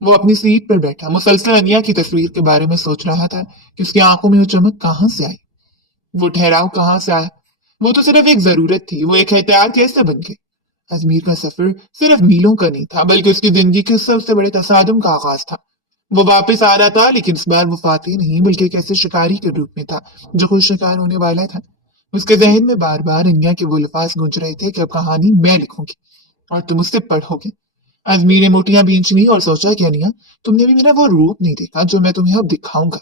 वो अपनी सीट पर बैठा मुसलसल अनिया की तस्वीर के बारे में सोच रहा था कि उसकी आंखों में वो चमक कहाँ से आई, वो ठहराव कहाँ से आया। वो तो सिर्फ एक जरूरत थी, वो एक एहतियात कैसे बन गई। अजमीर का सफर सिर्फ मीलों का नहीं था बल्कि उसकी जिंदगी के सबसे बड़े तसादुम का आगाज था। वो वापस आ रहा था लेकिन इस बार वो फातिह नहीं बल्कि एक ऐसे शिकारी के रूप में था जो खुद शिकार होने वाला था। उसके जहन में बार बार अनिया के वो अल्फाज गूंज रहे थे कि अब कहानी मैं लिखूंगी और तुम उससे पढ़ोगे। अजमीर ने मोटियां बींच ली और सोचा कि अनिया, तुमने भी मेरा वो रूप नहीं देखा जो मैं तुम्हें अब दिखाऊंगा।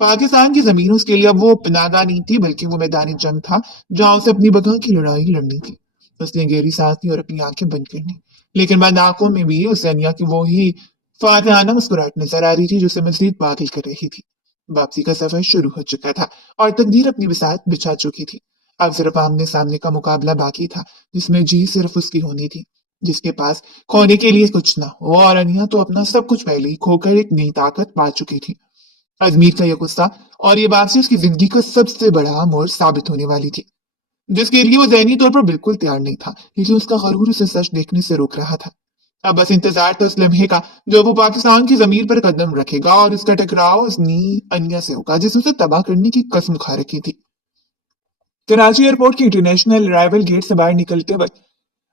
पाकिस्तान की जमीन उसके लिए अब वो पनागा नहीं थी बल्कि वो मैदानी जंग था जहां उसे अपनी बका की लड़ाई लड़नी थी। उसने गहरी सांस ली और अपनी आंखें बंद कर ली, लेकिन बंद आंखों में भी उसे अनिया की वो ही फातिहाना मुस्कुराहट नजर आ रही थी जो उसे मजीद पागल कर रही थी। वापसी का सफर शुरू हो चुका था और तकदीर अपनी बिसात बिछा चुकी थी। अब सिर्फ आमने सामने का मुकाबला बाकी था जिसमें जी सिर्फ उसकी होनी थी, जिसके पास खोने के लिए कुछ ना हो। और अनिया तो अपना सब कुछ पहले ही खोकर एक नई ताकत पा चुकी थी। अजमीर का यह गुस्सा और ये वापसी उसकी जिंदगी का सबसे बड़ा मोड़ साबित होने वाली थी, जिसके लिए वो ज़हनी तौर पर बिल्कुल तैयार नहीं था, लेकिन उसका गरूर उसे सच देखने से रोक रहा था। अब बस इंतजार था उस लम्हे का जब वो पाकिस्तान की जमीन पर कदम रखेगा और उसका टकराव उस नी अनिया से होगा जिसने उसे तबाह करने की कसम खा रखी थी। कराची एयरपोर्ट के इंटरनेशनल अराइवल गेट से बाहर निकलते वक्त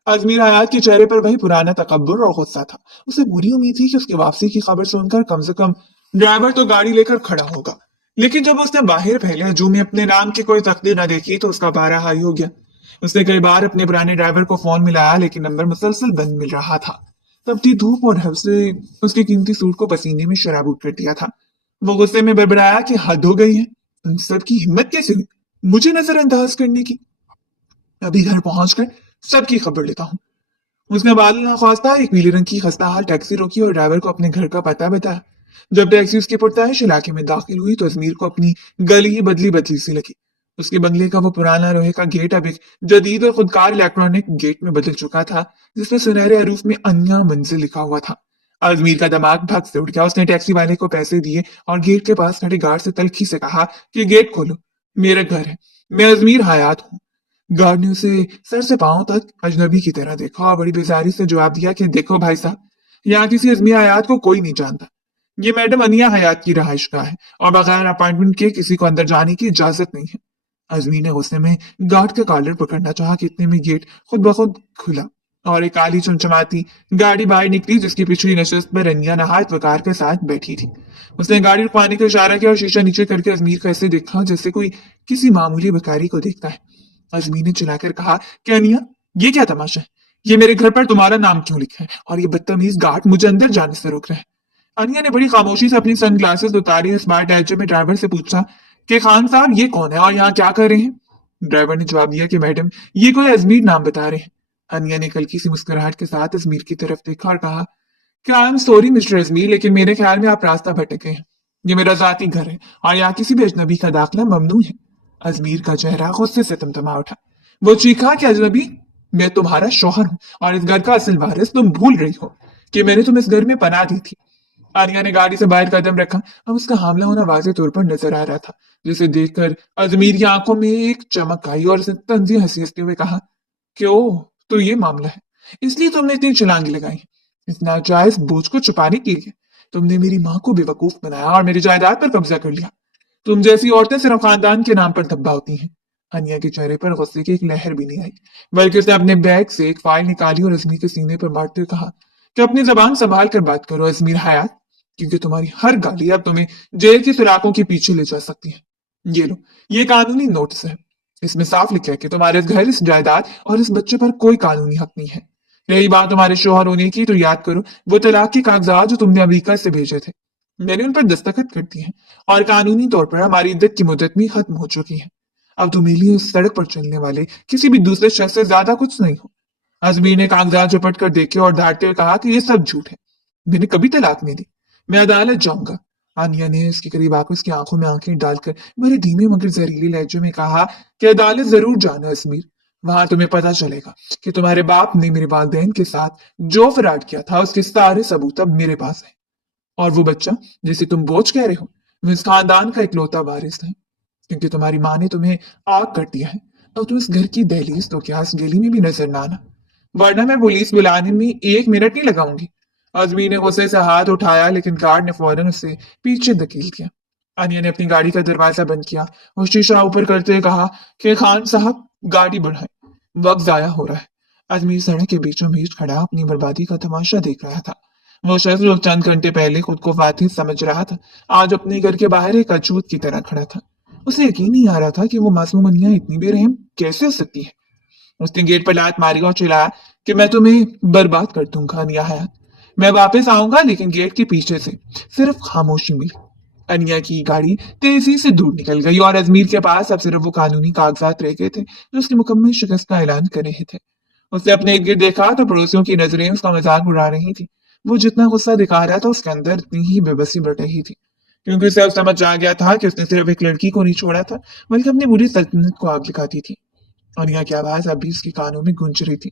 अजमीर हयात के चेहरे पर वही पुराना तकब्बुर और गुस्सा था। उसे बुरी उम्मीद थी कि उसकी वापसी की खबर सुनकर कम से कम ड्राइवर तो गाड़ी लेकर खड़ा होगा, लेकिन जब उसने बाहर पहले हजूम में अपने नाम की कोई तकदीर न देखी तो उसका पारा हाई हो गया। उसने कई बार अपने पुराने ड्राइवर को फोन मिलाया लेकिन नंबर मुसलसल बंद मिल रहा था। तपती धूप और हफ्से उसके कीमती सूट को पसीने में शराबूर कर दिया था। वो गुस्से में बड़बड़ाया कि हद हो गई है, उन सबकी हिम्मत कैसे हुई मुझे नजरअंदाज करने की। अभी घर पहुंचकर सबकी खबर लेता हूँ। उसने बादल नाख्वास्ता एक पीले रंग की खस्ताहाल टैक्सी रोकी और ड्राइवर को अपने घर का पता बताया। जब टैक्सी उसके पुरताइश इलाके में दाखिल हुई तो अजमीर को अपनी गली ही बदली बदली सी लगी। उसके बंगले का वो पुराना लोहे का गेट अब एक जदीद और खुदकार इलेक्ट्रॉनिक गेट में बदल चुका था जिसमें सुनहरे हरूफ में अन्या मंजिल लिखा हुआ था। अजमीर का दिमाग भग से उठ गया। उसने टैक्सी वाले को पैसे दिए और गेट के पास खड़े गार्ड से तल्खी से कहा कि गेट खोलो, मेरा घर है, मैं अजमीर हयात हूँ। गार्ड ने उसे सर से पांव तक अजनबी की तरह देखा और बड़ी बेजारी से जवाब दिया कि देखो भाई साहब, यहाँ किसी अजमिया हयात को कोई नहीं जानता। ये मैडम अनिया हयात की रहायशगाह है और बगैर अपॉइंटमेंट के किसी को अंदर जाने की इजाजत नहीं है। अजमी ने गुस्से में गार्ड का कॉलर पकड़ना चाहा कि इतने में गेट खुद ब खुद खुला और एक काली चमचमाती गाड़ी बाहर निकली जिसकी पिछली नशस्त पर अनिया नहायत वकार के साथ बैठी थी। उसने गाड़ी रुकवाने का इशारा किया और शीशा नीचे करके अजमीर को ऐसे देखा जैसे कोई किसी मामूली भिखारी को देखता है। अजमी ने चिल्लाकर कहा कि अनिया, ये क्या तमाशा है, ये मेरे घर पर तुम्हारा नाम क्यों लिखा है और ये बदतमीज गार्ड मुझे अंदर जाने से रोक रहे हैं। अनिया ने बड़ी खामोशी से अपनी सन ग्लासेस उतारी, स्मार्ट एच में ड्राइवर से पूछा कि खान साहब ये कौन है और यहाँ क्या कर रहे हैं। ड्राइवर ने जवाब दिया कि मैडम ये कोई अजमीर नाम बता रहे हैं। अनिया ने हल्की सी मुस्कुराहट के साथ अजमीर की तरफ देखा और कहा कि I am sorry mister Ajmer, लेकिन मेरे ख्याल में आप रास्ता भटके हैं। ये मेरा जाती घर है और यहाँ किसी भी अजनबी का दाखिला ममनू है। अजमीर का चेहरा गुस्से से तमतमा उठा। वो चीखा कि अजनबी, मैं तुम्हारा शौहर हूँ और इस घर का असल वारिस। तुम भूल रही हो कि मैंने तुम्हें इस घर में पनाह दी थी। आर्या ने गाड़ी से बाहर कदम रखा। अब उसका हामला होना वाज़ेह तौर पर नजर आ रहा था, जिसे देखकर अजमीर की आंखों में एक चमक आई और उसने तंजी हंसी हंसते हुए कहा कि ओह, तो ये मामला है, इसलिए तुमने इतनी छलांगी लगाई। इस नाजायज बोझ को छुपाने के लिए तुमने मेरी माँ को बेवकूफ बनाया और मेरी जायदाद पर कब्जा कर लिया। तुम जैसी औरतें सिर्फ खानदान के नाम पर धब्बा होती हैं। अनिया के चेहरे पर गुस्से की एक लहर भी नहीं आई, बल्कि उसने अपने बैग से एक फाइल निकाली और अजमीर के सीने पर मारते हुए कहा कि अपनी जबान संभाल कर बात करो अजमीर हयात, क्योंकि तुम्हारी हर गाली अब तुम्हें जेल की सलाखों के पीछे ले जा सकती है। ये लो, ये कानूनी नोटिस है। इसमें साफ लिखा है कि तुम्हारे इस घर, इस जायदाद और इस बच्चे पर कोई कानूनी हक नहीं है। रही बात तुम्हारे शोहर होने की, तो याद करो वो तलाक के कागजात जो तुमने अमेरिका से भेजे थे, मैंने उन पर दस्तखत कर दिए हैं और कानूनी तौर पर हमारी इद्दत की मुद्दत भी खत्म हो चुकी है। अब तुम्हें लिए उस सड़क पर चलने वाले किसी भी दूसरे शख्स से ज्यादा कुछ नहीं हो। अजमीर ने कागजात झपट कर देखे और डांटते हुए कहा कि ये सब झूठ है, मैंने कभी तलाक नहीं दी, मैं अदालत जाऊंगा। आनिया ने इसके करीब आकर उसकी आंखों में आंखें डालकर बड़े धीमे मगर जहरीले लहजे में कहा कि अदालत जरूर जाना अजमीर, वहां तुम्हें पता चलेगा कि तुम्हारे बाप ने मेरे वालिदैन के साथ जो फ्रॉड किया था उसके सारे सबूत अब मेरे पास है। और वो बच्चा जिसे तुम बोझ कह रहे हो, वो इस खानदान का इकलौता वारिस है, क्योंकि तुम्हारी माँ ने तुम्हें आग कर दिया है। अब तुम इस घर की दहलीज तो क्या इस गली में भी नजर ना आना, वरना मैं पुलिस बुलाने में 1 मिनट नहीं लगाऊंगी। अजमी ने गुस्से से हाथ उठाया, लेकिन गार्ड ने फौरन उसे पीछे धकेल दिया। अनिया ने अपनी गाड़ी का दरवाजा बंद किया और शीशा ऊपर करते हुए कहा कि खान साहब गाड़ी बढ़ाएं, वक्त जाया हो रहा है। अजमीर सड़क के बीचों बीच खड़ा अपनी बर्बादी का तमाशा देख रहा था। वो शख्स जो चंद घंटे पहले खुद को फातिह समझ रहा था, आज अपने घर के बाहर एक अछूत की तरह खड़ा था। उसे यकीन नहीं आ रहा था कि वो मासूम अनिया इतनी बेरहम कैसे हो सकती है। उसने गेट पर लात मारी और चिल्लाया कि मैं तुम्हें बर्बाद कर दूंगा अनिया हयात, मैं वापस आऊंगा। लेकिन गेट के पीछे से सिर्फ खामोशी मिली। अनिया की गाड़ी तेजी से दूर निकल गई और अजमीर के पास अब सिर्फ वो कानूनी कागजात रह गए थे जो उसकी मुकम्मल शिकस्त का ऐलान कर रहे थे। उसने अपने इर्द गिर्द देखा तो पड़ोसियों की नजरें उसका मजाक उड़ा रही थी। वो जितना गुस्सा दिखा रहा था उसके अंदर उतनी ही बेबसी बढ़ रही थी, क्योंकि उसे अब समझ आ गया था कि उसने सिर्फ एक लड़की को नहीं छोड़ा था, बल्कि अपनी पूरी सल्तनत को आग लगाती थी। अनिया की आवाज अब भी उसके कानों में गूंज रही थी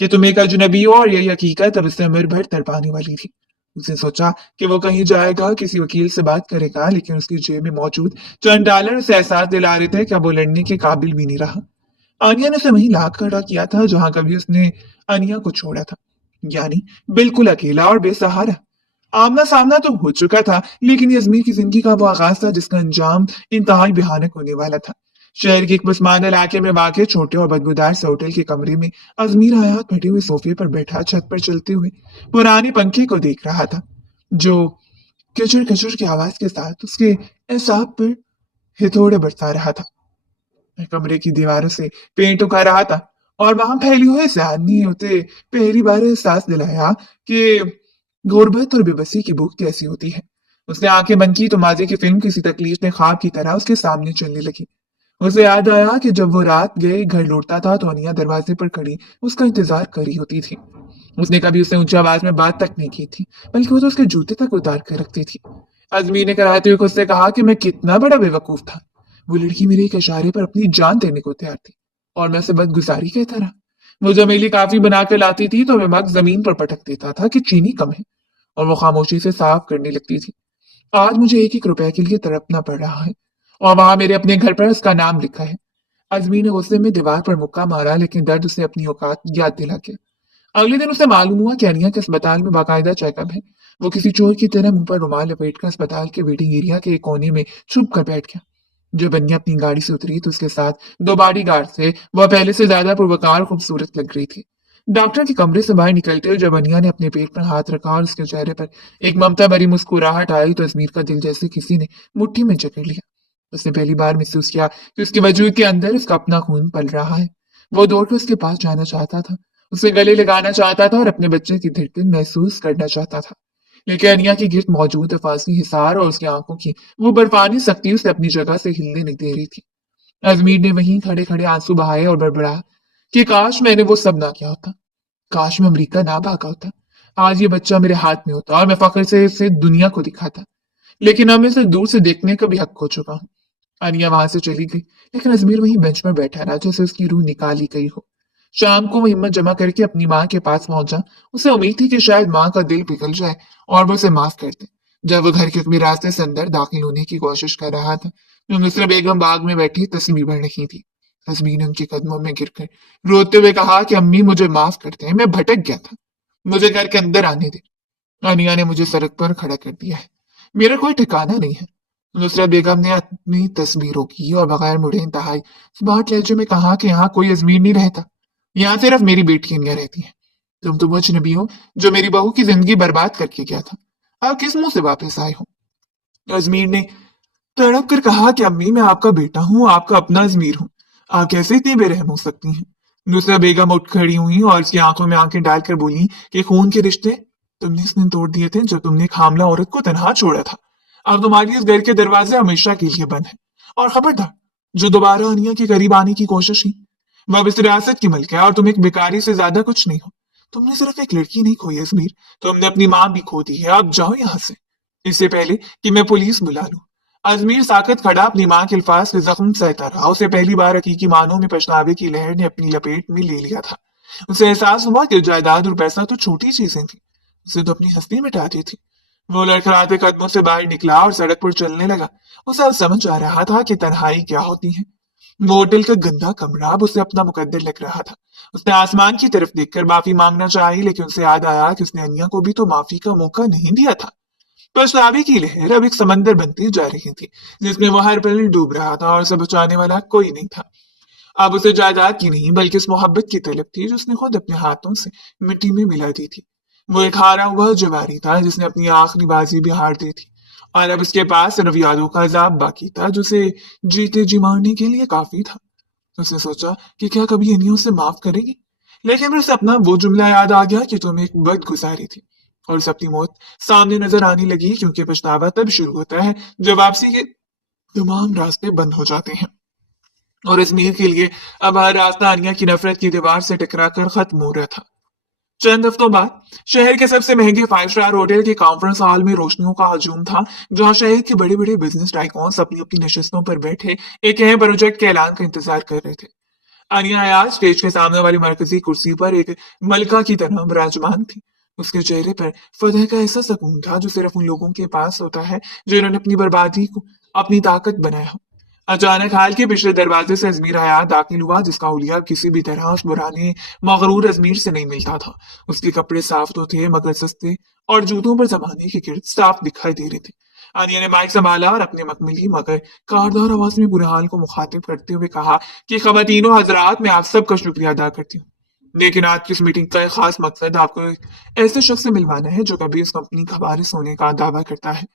कि तुम एक अजनबी हो और यही हकीकत अब इससे उम्र भर तड़पाने वाली थी। उसने सोचा कि वो कहीं जाएगा, किसी वकील से बात करेगा, लेकिन उसकी जेब में मौजूद चंद डॉलर उसे एहसास दिला रहे थे कि अब वो लड़ने के काबिल भी नहीं रहा। आनिया ने उसे वहीं लाद खड़ा किया था जहां कभी उसने अनिया को छोड़ा था, यानी बिल्कुल अकेला और बेसहारा। आमना सामना तो हो चुका था, लेकिन ये अजमीर की जिंदगी का वो आगाज था जिसका अंजाम इंतहाई भयानक होने वाला था। शहर के एक पसमानदा इलाके में वाक़ छोटे और बदबूदार से होटल के कमरे में अजमीर हयात फटे हुए सोफे पर बैठा छत पर चलते हुए पुराने पंखे को देख रहा था, जो किचड़ किचड़ की आवाज के साथ उसके एसाब पर हिथौड़े बरसा रहा था। कमरे की दीवारों से पेंट उठा रहा था और वहां फैली हुई सयाहनी होते पहली बार एहसास दिलाया कि गुर्बत और बेबसी की भूख कैसी होती है। उसने आंखें बंद की तो माजी की फिल्म किसी तकलीफ ने ख्वाब की तरह उसके सामने चलने लगी। उसे याद आया कि जब वो रात गए घर लौटता था तो अनिया दरवाजे पर खड़ी उसका इंतजार करी होती थी। उसने कभी उससे ऊंची आवाज में बात तक नहीं की थी, बल्कि वो तो उसके जूते तक उतार कर रखती थी। अजमी ने कराहते हुए उससे कहा कि मैं कितना बड़ा बेवकूफ था। वो लड़की मेरे एक इशारे पर अपनी जान देने को तैयार थी और मैं उसे बदगुजारी कहता रहा। वो जब मेरे लिए काफी बना कर लाती थी तो मैं मग जमीन पर पटक देता था कि चीनी कम है, और वो खामोशी से साफ करने लगती थी। आज मुझे 1-1 रुपए के लिए तड़पना पड़ रहा है और वहां मेरे अपने घर पर उसका नाम लिखा है। अजमी ने गुस्से में दीवार पर मुक्का मारा, लेकिन दर्द उसे अपनी औकात याद दिला गया। अगले दिन उसे मालूम हुआ कि अनिया के अस्पताल में बाकायदा चेकअप है। वो किसी चोर की तरह मुंह पर रुमाल लपेट कर अस्पताल के वेटिंग एरिया के एक कोने में छुप कर बैठ गया। जब अनिया अपनी गाड़ी से उतरी तो उसके साथ 2 बॉडीगार्ड थे। वह पहले से ज्यादा पुरवकार और खूबसूरत लग रही थी। डॉक्टर के कमरे से बाहर निकलते हुए जब अनिया ने अपने पेट पर हाथ रखा और उसके चेहरे पर एक ममता भरी मुस्कुराहट आई तो अजमीर का दिल जैसे किसी ने मुट्ठी में जकड़ लिया। उसने पहली बार महसूस किया कि उसके वजूद के अंदर उसका अपना खून पल रहा है। वो दौड़कर उसके पास जाना चाहता था, उसे गले लगाना चाहता था और अपने बच्चे की धड़कन महसूस करना चाहता था, लेकिन अनिया के गिर्द मौजूद हिफाजती हिसार और उसकी आंखों की वो बर्फानी सख्ती उसे अपनी जगह से हिलने नहीं दे रही थी। अजमीर ने वहीं खड़े खड़े आंसू बहाए और बड़बड़ाया कि काश मैंने वो सब ना किया होता, काश मैं अमेरिका ना भागा होता, आज ये बच्चा मेरे हाथ में होता और मैं फख्र से इसे दुनिया को दिखाता। लेकिन अब मैं इसे दूर से देखने का भी हक खो चुका हूँ। अनिया वहां से चली गई, लेकिन अजमीर वहीं बेंच पर बैठा रहा जैसे उसकी रूह निकाली गई हो। शाम को वो हिम्मत जमा करके अपनी माँ के पास पहुंचा। उसे उम्मीद थी कि शायद माँ का दिल पिघल जाए और वो उसे माफ कर दे। जब वो घर के कभी रास्ते से अंदर दाखिल होने की कोशिश कर रहा था, तो मिस्र बेगम बाग में बैठी तस्वीर बढ़ रही थी। तस्वीर ने उनके कदमों में गिरकर रोते हुए कहा कि अम्मी मुझे माफ करते हैं, मैं भटक गया था, मुझे घर के अंदर आने दे। अनिया ने मुझे सड़क पर खड़ा कर दिया है, मेरा कोई ठिकाना नहीं है। नुसरत बेगम ने अपनी तस्वीरों की और बगैर मुड़े इंतहाई स्मार्ट लहजे में कहा कि यहाँ कोई अजमीर नहीं रहता, यहाँ सिर्फ मेरी बेटी अनिया रहती है। तुम तो वो अजनबी हो जो मेरी बहू की जिंदगी बर्बाद करके गया था, आप किस मुंह से वापस आए हो? अजमीर ने तड़प कर कहा कि अम्मी मैं आपका बेटा हूँ, आपका अपना अजमीर हूँ, आप कैसे इतनी बेरहम हो सकती हैं? नुसरत बेगम उठ खड़ी हुई और उसकी आंखों में आंखें डालकर बोली कि खून के रिश्ते तुमने इस दिन तोड़ दिए थे जब तुमने एक हामला औरत को तनहा छोड़ा था। अब तुम्हारी इस घर के दरवाजे हमेशा के लिए बंद है। और खबरदार, जो दोबारा अनिया के करीब आने की कोशिश की, वह अब इस रियासत की मलिक है और तुम एक भिखारी से ज्यादा कुछ नहीं हो। तुमने सिर्फ एक लड़की नहीं खोई अजमीर, तुमने अपनी माँ भी खो दी है। अब जाओ यहाँ से, इससे पहले कि मैं पुलिस बुला लूं। अजमीर साकत खड़ा अपनी मां के अल्फाज से जख्म सहता रहा। उसे पहली बार हकीकी मानों में पछतावे की लहर ने अपनी लपेट में ले लिया था। उसे एहसास हुआ कि जायदाद और पैसा तो छोटी चीजें थी, उसे तो अपनी हस्ती मिटाती थी। वो लड़खड़ाते कदमों से बाहर निकला और सड़क पर चलने लगा। उसे अब समझ आ रहा था कि तन्हाई क्या होती है। वो होटल का गंदा कमरा अब उसे अपना मुकद्दर लग रहा था। उसने आसमान की तरफ देखकर माफी मांगना चाही, लेकिन उसे याद आया कि उसने अनिया को भी तो माफी का मौका नहीं दिया था। पछतावे की लहर अब एक समंदर बनती जा रही थी, जिसमें वो हर पल डूब रहा था और उसे बचाने वाला कोई नहीं था। अब उसे जायदाद की नहीं बल्कि उस मोहब्बत की तलब थी जो उसने खुद अपने हाथों से मिट्टी में मिला दी थी। वो एक हारा हुआ जवारी था जिसने अपनी आखिरी बाजी भी हार दी थी, और अब उसके पास सिर्फ यादों का अजाब बाकी था जो उसे जीते जी मारने के लिए काफी था। उसने सोचा कि क्या कभी अनिया उसे माफ करेगी, लेकिन फिर उसे अपना वो जुमला याद आ गया कि तुम एक वक्त गुजारी थी, और उसे अपनी मौत सामने नजर आने लगी, क्योंकि पछतावा तब शुरू होता है जब वापसी के तमाम रास्ते बंद हो जाते हैं। और अजमीर के लिए अब हर रास्ता अनिया की नफरत की दीवार से टकरा कर खत्म हो रहा था। चंद हफ्तों बाद शहर के सबसे महंगे 5 स्टार होटल के कॉन्फ्रेंस हॉल में रोशनियों का हजूम था, जहां शहर के बड़े बड़े बिजनेस टाइकॉन्स अपनी अपनी नशिस्तों पर बैठे एक अहम प्रोजेक्ट के ऐलान का इंतजार कर रहे थे। अनिया हयात स्टेज के सामने वाली मरकजी कुर्सी पर एक मलका की तरह विराजमान थी। उसके चेहरे पर फतह का ऐसा सुकून था जो सिर्फ उन लोगों के पास होता है जिन्होंने अपनी बर्बादी को अपनी ताकत बनाया हो। अचानक हाल के पिछले दरवाजे से अजमीर हयात दाखिल हुआ, जिसका हुलिया किसी भी तरह उस पुराने मगरूर अजमीर से नहीं मिलता था। उसके कपड़े साफ तो थे मगर सस्ते, और जूतों पर जमाने के गिर्द साफ दिखाई दे रहे थे। आनिया ने माइक संभाला और अपने मखमली मगर कारदार आवाज में बुरे हाल को मुखातिब करते हुए कहा कि खवातीनो हजरात, मैं आप सबका शुक्रिया अदा करती हूँ, लेकिन आज की इस मीटिंग का एक खास मकसद आपको एक ऐसे शख्स से मिलवाना है जो कभी इस कंपनी का वारिस होने का दावा करता है,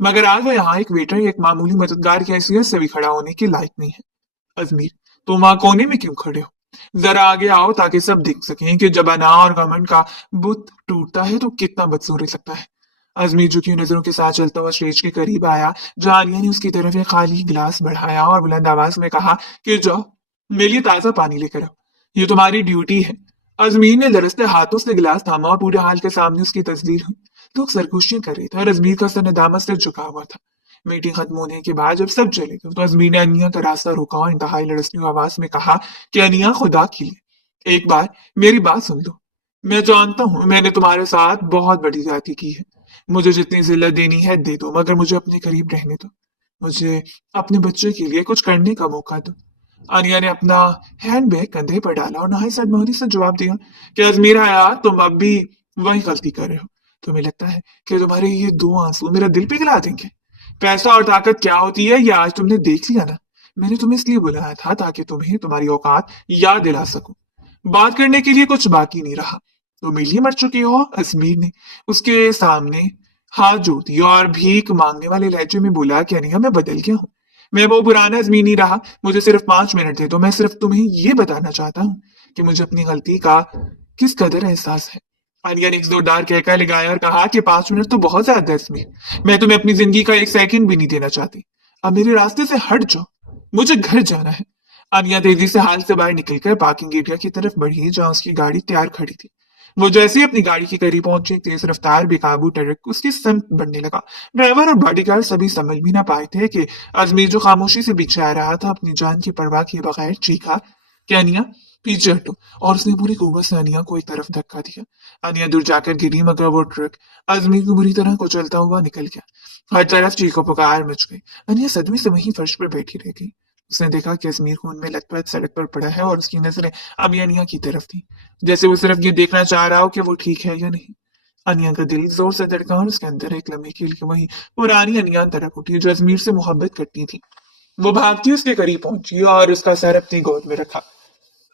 मगर आज वो यहाँ एक वेटर या एक मामूली मददगार की हैसियत से भी खड़ा होने के लायक नहीं है। अजमीर, तुम वहां कोने में क्यों खड़े हो? जरा आगे आओ ताकि सब देख सकें कि जब अना और घमंड का बुत टूटता है तो कितना बदसूरत लगता है। अजमीर झुकी नजरों के साथ चलता हुआ स्टेज के करीब आया, जहां आलिया ने उसकी तरफ एक खाली गिलास बढ़ाया और बुलंद आवाज में कहा कि जाओ मेरे लिए ताजा पानी लेकर आओ, ये तुम्हारी ड्यूटी है। अजमीर ने लरसते हाथों से गिलास थामा और पूरे हाल के सामने उसकी तस्वीर हुई। लोग सरगोशियां कर रहे थे और अजमीर का सर नदामत से झुका हुआ था। मीटिंग खत्म होने के बाद जब सब चले गए तो अजमीर ने अनिया का रास्ता रोका और इंतहाई लड़सती हुई आवाज में कहा कि अनिया, खुदा के लिए एक बार मेरी बात सुन लो। मैं जानता हूँ मैंने तुम्हारे साथ बहुत बड़ी ज्यादती की है, मुझे जितनी जिल्लत देनी है दे दो, मगर मुझे अपने करीब रहने दो, मुझे अपने बच्चे के लिए कुछ करने का मौका दो। आनिया ने अपना हैंड बैग कंधे पर डाला और नहाई सदमोहनी से जवाब दिया कि अजमीर हयात, तुम अब भी वही गलती कर रहे हो। तुम्हें लगता है कि तुम्हारे ये 2 आंसू मेरा दिल पिघला देंगे? पैसा और ताकत क्या होती है ये आज तुमने देख लिया ना। मैंने तुम्हें इसलिए बुलाया था ताकि तुम्हें तुम्हारी औकात याद दिला सकूं। बात करने के लिए कुछ बाकी नहीं रहा। तुम मिली मर चुके हो। अजमीर ने उसके सामने हाथ जोड़ दिया और भीख मांगने वाले लहजे में बोला कि अनिया, मैं बदल गया हूँ, मैं वो पुराना अजमीर नहीं रहा। मुझे सिर्फ 5 मिनट दे दो, मैं सिर्फ तुम्हें ये बताना चाहता हूँ कि मुझे अपनी गलती का किस कदर एहसास है। आलिया ने एक जोरदार कहका लगाया और कहा कि 5 मिनट तो बहुत ज्यादा है इसमें। मैं तुम्हें अपनी जिंदगी का एक सेकंड भी नहीं देना चाहती। अब मेरे रास्ते से हट जाओ, मुझे घर जाना है। आलिया तेजी से हाल से बाहर निकलकर पार्किंग एरिया की तरफ बढ़ी जहां उसकी गाड़ी तैयार खड़ी थी। वो जैसे ही अपनी गाड़ी के करीब पहुंची, तेज रफ्तार बेकाबू ट्रक उसकी संग बढ़ने लगा। ड्राइवर और बॉडीगार्ड सभी समझ भी ना पाए थे कि अजमेर जो खामोशी से पीछे आ रहा था अपनी जान की परवाह किए बगैर चीखा कि अनिया पीछे हटो, और उसने पूरी कुव्वत से अनिया को एक तरफ धक्का दिया। अनिया दूर जाकर गिरी मगर वो ट्रक अजमेर को बुरी तरह कुचलता हुआ निकल गया। हर तरफ चीखो पुकार मच गई। अनिया सदमे से वहीं फर्श पर बैठी रह गई। उसने देखा कि अजमेर खून में लथपथ सड़क पर पड़ा है और उसकी नजरें अब अनिया की तरफ थी, जैसे वो सिर्फ ये देखना चाह रहा हो कि वो ठीक है या नहीं। अनिया का दिल जोर से धड़का और उसके अंदर एक लम्हे के लिए वही पुरानी अनिया तड़प उठी जो अजमेर से मोहब्बत करती थी। वो भागती उसके करीब पहुंची और उसका सर अपनी गोद में रखा।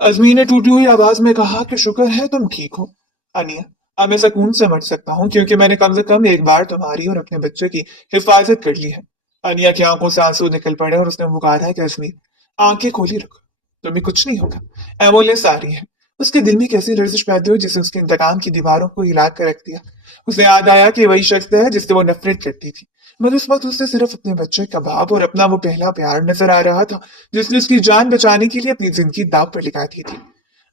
अजमी ने टूटी हुई आवाज में कहा कि शुक्र है तुम ठीक हो अनिया। अब मैं सुकून से मर सकता हूँ क्योंकि मैंने कम से कम एक बार तुम्हारी और अपने बच्चे की हिफाजत कर ली है। अनिया की आंखों से आंसू निकल पड़े और उसने पुकारा कि अजमी आंखें खोली रखो, तुम्हें कुछ नहीं होगा, एम्बुलेंस आ रही है। उसके दिल में कैसी लर्जिश पैदा हुई जिसे उसके इंतकाम की दीवारों को हिला कर रख दिया। उसे याद आया कि वही शख्स है जिससे वो नफरत करती थी, मगर उस वक्त उसे सिर्फ अपने बच्चे का बाप और अपना वो पहला प्यार नजर आ रहा था जिसने उसकी जान बचाने के लिए अपनी जिंदगी दाव पर लगा दी थी।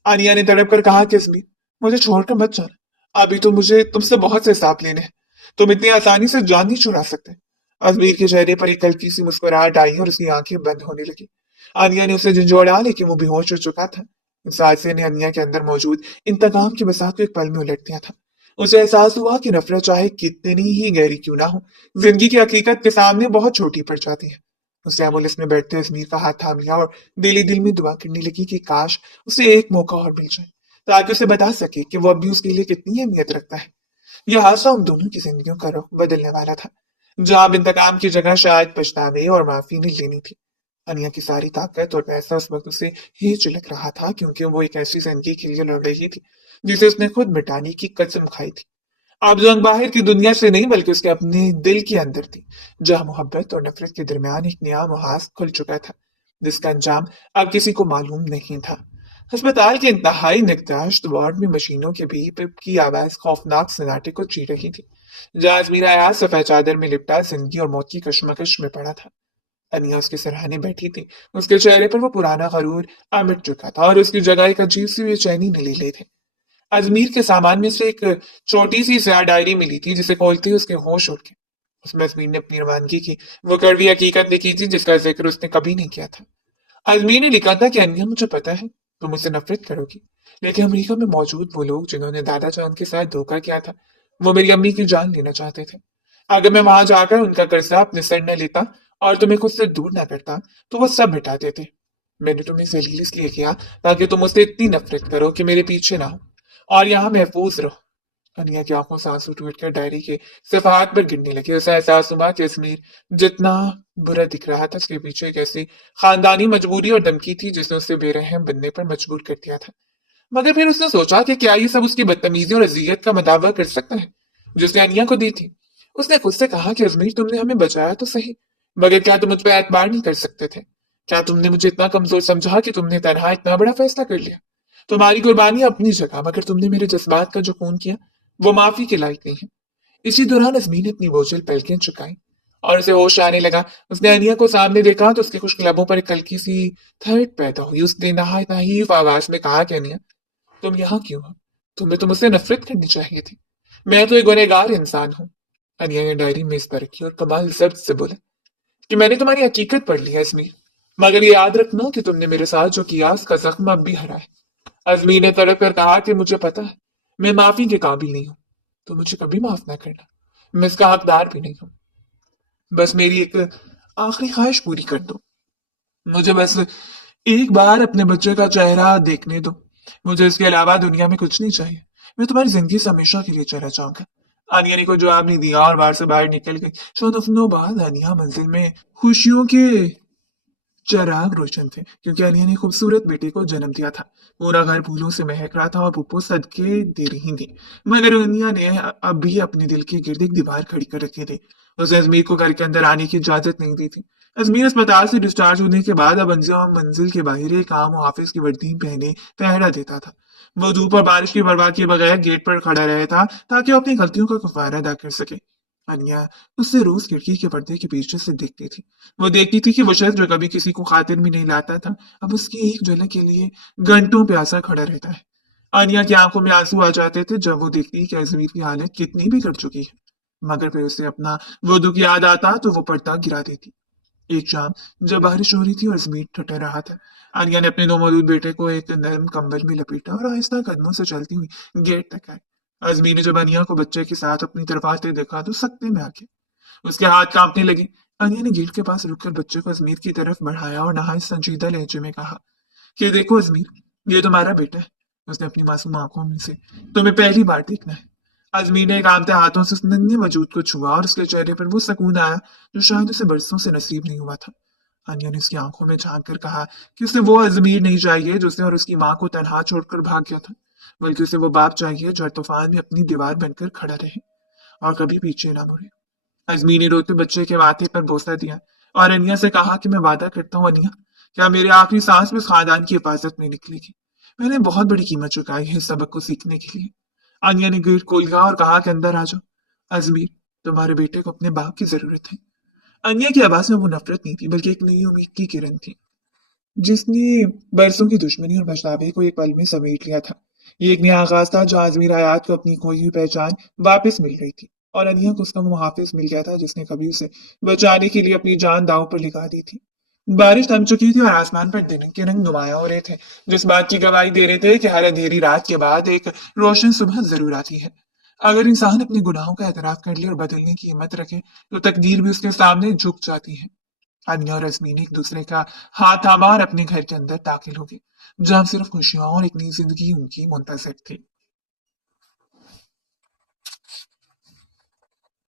आनिया ने तड़प कर कहा, किस्मी मुझे छोड़कर मत जाना, अभी तो मुझे तुमसे बहुत से हिसाब लेने हैं, तुम इतनी आसानी से जान नहीं छुड़ा सकते। अजमीर के चेहरे पर एक हल्की सी मुस्कुराहट आई और उसकी आंखें बंद होने लगी। आनिया ने उसे झंझोड़ा लेकिन वो बेहोश हो चुका था। इस हादसे ने अनिया के अंदर मौजूद इंतकाम के बसात को एक पल में उलट दिया था। उसे एहसास हुआ कि नफरत चाहे कितनी ही गहरी क्यों ना हो, जिंदगी की हकीकत के सामने बहुत छोटी पड़ जाती है। उसने एम्बुलेंस में बैठते अजमीर का हाथ थाम लिया और दिल ही दिल में दुआ करने लगी कि काश उसे एक मौका और मिल जाए ताकि उसे बता सके कि वो अभी उसके लिए कितनी अहमियत रखता है। यह हादसा उन दोनों की जिंदगियों का रुख बदलने वाला था, जहां अब इंतकाम की जगह शायद पछतावे और माफी नहीं लेनी थी। अनिया की सारी ताकत और पैसा उस वक्त उसे ही चिलक रहा था क्योंकि वो एक ऐसी जिंदगी के लिए लड़ रही थी जिसे उसने खुद मिटाने की कसम खाई थी। अब जंग बाहर की दुनिया से नहीं बल्कि उसके अपने दिल के अंदर थी, जहां मोहब्बत और नफरत के दरमियान एक नया मुहाज खुल चुका था जिसका अंजाम अब किसी को मालूम नहीं था। अस्पताल के इंतहाई निगहदाश्त वार्ड में मशीनों के बीप की आवाज खौफनाक सन्नाटे को चीर रही थी, जहां अजमीरा आयाज सफेद चादर में लिपटा जिंदगी और मौत की कशमकश में पड़ा था। अनिया उसके सराहने बैठी थी। उसके चेहरे पर वो पुराना गरूर मिट चुका था और उसकी जगह एक अजीब सी बेचैनी ने ले ली थी। अजमीर के सामान में से एक छोटी सी स्याह डायरी मिली थी जिसे खोलते ही उसके होश उड़ गए। उसमें अजमीर ने अपनी रवानगी की वो कड़वी हकीकत लिखी थी जिसका जिक्र उसने कभी नहीं किया था। अजमीर ने लिखा था कि अनिया मुझे पता है तुम मुझसे नफरत करोगी, लेकिन अमेरिका में मौजूद वो लोग जिन्होंने दादा जान के साथ धोखा किया था वो मेरी अम्मी की जान लेना चाहते थे। अगर मैं वहां जाकर उनका कर्जा अपने सर न लेता और तुम्हें खुद से दूर ना करता तो वो सब मिटा देते। मैंने तुम्हें जलील इसलिए किया ताकि तुम मुझसे इतनी नफरत करो कि मेरे पीछे ना हो और यहाँ महफूज रहो। अनिया की आंखों से आंसू टूटकर डायरी के सफात पर गिरने लगे। उसे एहसास हुआ कि अजमेर जितना बुरा दिख रहा था उसके पीछे एक ऐसी खानदानी मजबूरी और धमकी थी जिसने उसे बेरहम बनने पर मजबूर कर दिया था। मगर फिर उसने सोचा कि क्या ये सब उसकी बदतमीजी और अजियत का मदावा कर सकता है जिसने अनिया को दी थी। उसने खुद से कहा कि अजमेर तुमने हमें बचाया तो सही, मगर क्या तुम मुझ पर एतबार नहीं कर सकते थे? क्या तुमने मुझे इतना कमजोर समझा कि तुमने तनहा इतना बड़ा फैसला कर लिया? तुम्हारी कुर्बानी अपनी जगह, मगर तुमने मेरे जज्बात का जो खून किया वो माफी के लायक नहीं है। इसी दौरान अजमी ने अपनी बोझल पलकें चुकाई और उसे होश आने लगा। उसने अनिया को सामने देखा तो उसके खुश्क लबों पर एक हल्की सी थर्ड पैदा हुई। उसने नहायत नाहीफ आवाज में कहा कि अनिया तुम यहाँ क्यों हो? तुम्हें तो मुझसे नफरत करनी चाहिए थी। मैं तो एक गुनहगार इंसान हूँ। अनिया ने डायरी मेज पर रखी और कमाल जब्त से बोला कि मैंने तुम्हारी हकीकत पढ़ ली है अजमी, मगर ये याद रखना कि तुमने मेरे साथ जो किया उसका जख्म अब भी हरा है। अजमी ने तड़प कर कहा कि मुझे पता है मैं माफी के काबिल नहीं हूँ, तो मुझे कभी माफ ना करना, मैं इसका हकदार भी नहीं हूँ। बस मेरी एक आखिरी ख्वाहिश पूरी कर दो, मुझे बस एक बार अपने बच्चे का चेहरा देखने दो, मुझे इसके अलावा दुनिया में कुछ नहीं चाहिए, मैं तुम्हारी जिंदगी से हमेशा के लिए चला जाऊंगा। आनिया ने कोई जवाब नहीं दिया और बाहर से बाहर निकल गई। चंद हफ्तों बाद आनिया मंजिल में खुशियों के चिराग रोशन थे क्योंकि अनिया ने खूबसूरत बेटे को जन्म दिया था। पूरा घर फूलों से महक रहा था और पुप्पो सदके दे रही थी, मगर अनिया ने अब भी अपने दिल के गिर्द एक दीवार खड़ी कर रखी थी। उसे अजमीर को घर के अंदर आने की इजाजत नहीं दी थी। अजमीर अस्पताल से डिस्चार्ज होने के बाद अब अंजुम मंजिल के बाहर एक आम हाफिज की वर्दी पहने पहरा देता था। वो धूप और बारिश की परवाह किए बगैर गेट पर खड़ा रहा था ताकि वो अपनी गलतियों का कफारा अदा कर सके। अनिया उससे रोज खिड़की के पर्दे के पीछे से देखती थी। वो देखती थी कि वो शख्स जो कभी किसी को खातिर भी नहीं लाता था, अब उसकी एक झलक के लिए घंटों प्यासा खड़ा रहता है। अनिया की आंखों में आंसू आ जाते थे जब वो देखती कि अजमीर की हालत कितनी भी कर चुकी है, मगर फिर उसे अपना वो दुख याद आता तो वो पर्दा गिरा देती। एक शाम जब बारिश हो रही थी और जमीन ठठर रहा था, आलिया ने अपने नवमौलूद बेटे को एक नरम कंबल में लपेटा और आहिस्ता कदमों से चलती हुई गेट तक आई। अजमी ने जब अनिया को बच्चे के साथ अपनी तरफ आते देखा तो सकते में आ गया। उसके हाथ कांपने लगे। अनिया ने गेट के पास रुककर बच्चे को अजमीर की तरफ बढ़ाया और नहायत संजीदा लहजे में कहा कि देखो अजमीर, ये तुम्हारा बेटा है। उसने अपनी मासूम आंखों में से तुम्हें पहली बार देखना है। अजमीर ने कांपते हाथों से उस नन्हे वजूद को छुआ और उसके चेहरे पर वो सुकून आया जो शायद उसे बरसों से नसीब नहीं हुआ था। अनिया ने उसकी आंखों में झांक कर कहा कि उसे वो अजमीर नहीं चाहिए जो उसे और उसकी माँ को तनहा छोड़कर भाग गया था, बल्कि उसे वो बाप चाहिए जो हर तूफान में अपनी दीवार बनकर खड़ा रहे और कभी पीछे ना मुड़े। अजमी ने रोते बच्चे के माथे पर बोसा दिया और अनिया से कहा कि मैं वादा करता हूँ अनिया, क्या मेरी आखिरी सांस में इस खानदान की हिफाजत में निकलेगी। मैंने बहुत बड़ी कीमत चुकाई है इस सबक को सीखने के लिए। अनिया ने गेट खोल दिया और कहा कि अंदर आ जाओ। अजमीर, तुम्हारे बेटे को अपने बाप की जरूरत है। अनिया की आवाज में वो नफरत नहीं थी बल्कि एक नई उम्मीद की किरण थी, जिसने बरसों की दुश्मनी और पछतावे को एक पल में समेट लिया था। ये एक नया आगाज था जहां अजमीर हयात को अपनी खोई हुई पहचान वापस मिल गई थी और अनिया को उसका वो मुहाफिज मिल गया था जिसने कभी उसे बचाने के लिए अपनी जान दांव पर लगा दी थी। बारिश थम चुकी थी और आसमान पर दिन के रंग नुमाया हो रहे थे, जिस बात की गवाही दे रहे थे कि हर अंधेरी रात के बाद एक रोशन सुबह जरूर आती है। अगर इंसान अपने गुनाहों का एतराफ कर ले और बदलने की हिम्मत रखे तो तकदीर भी उसके सामने झुक जाती है। अनिया और रश्मि ने एक दूसरे का हाथ थामा और अपने घर के अंदर दाखिल हो गए, जहां सिर्फ खुशियां और एक नई जिंदगी उनकी मुंतजर थी।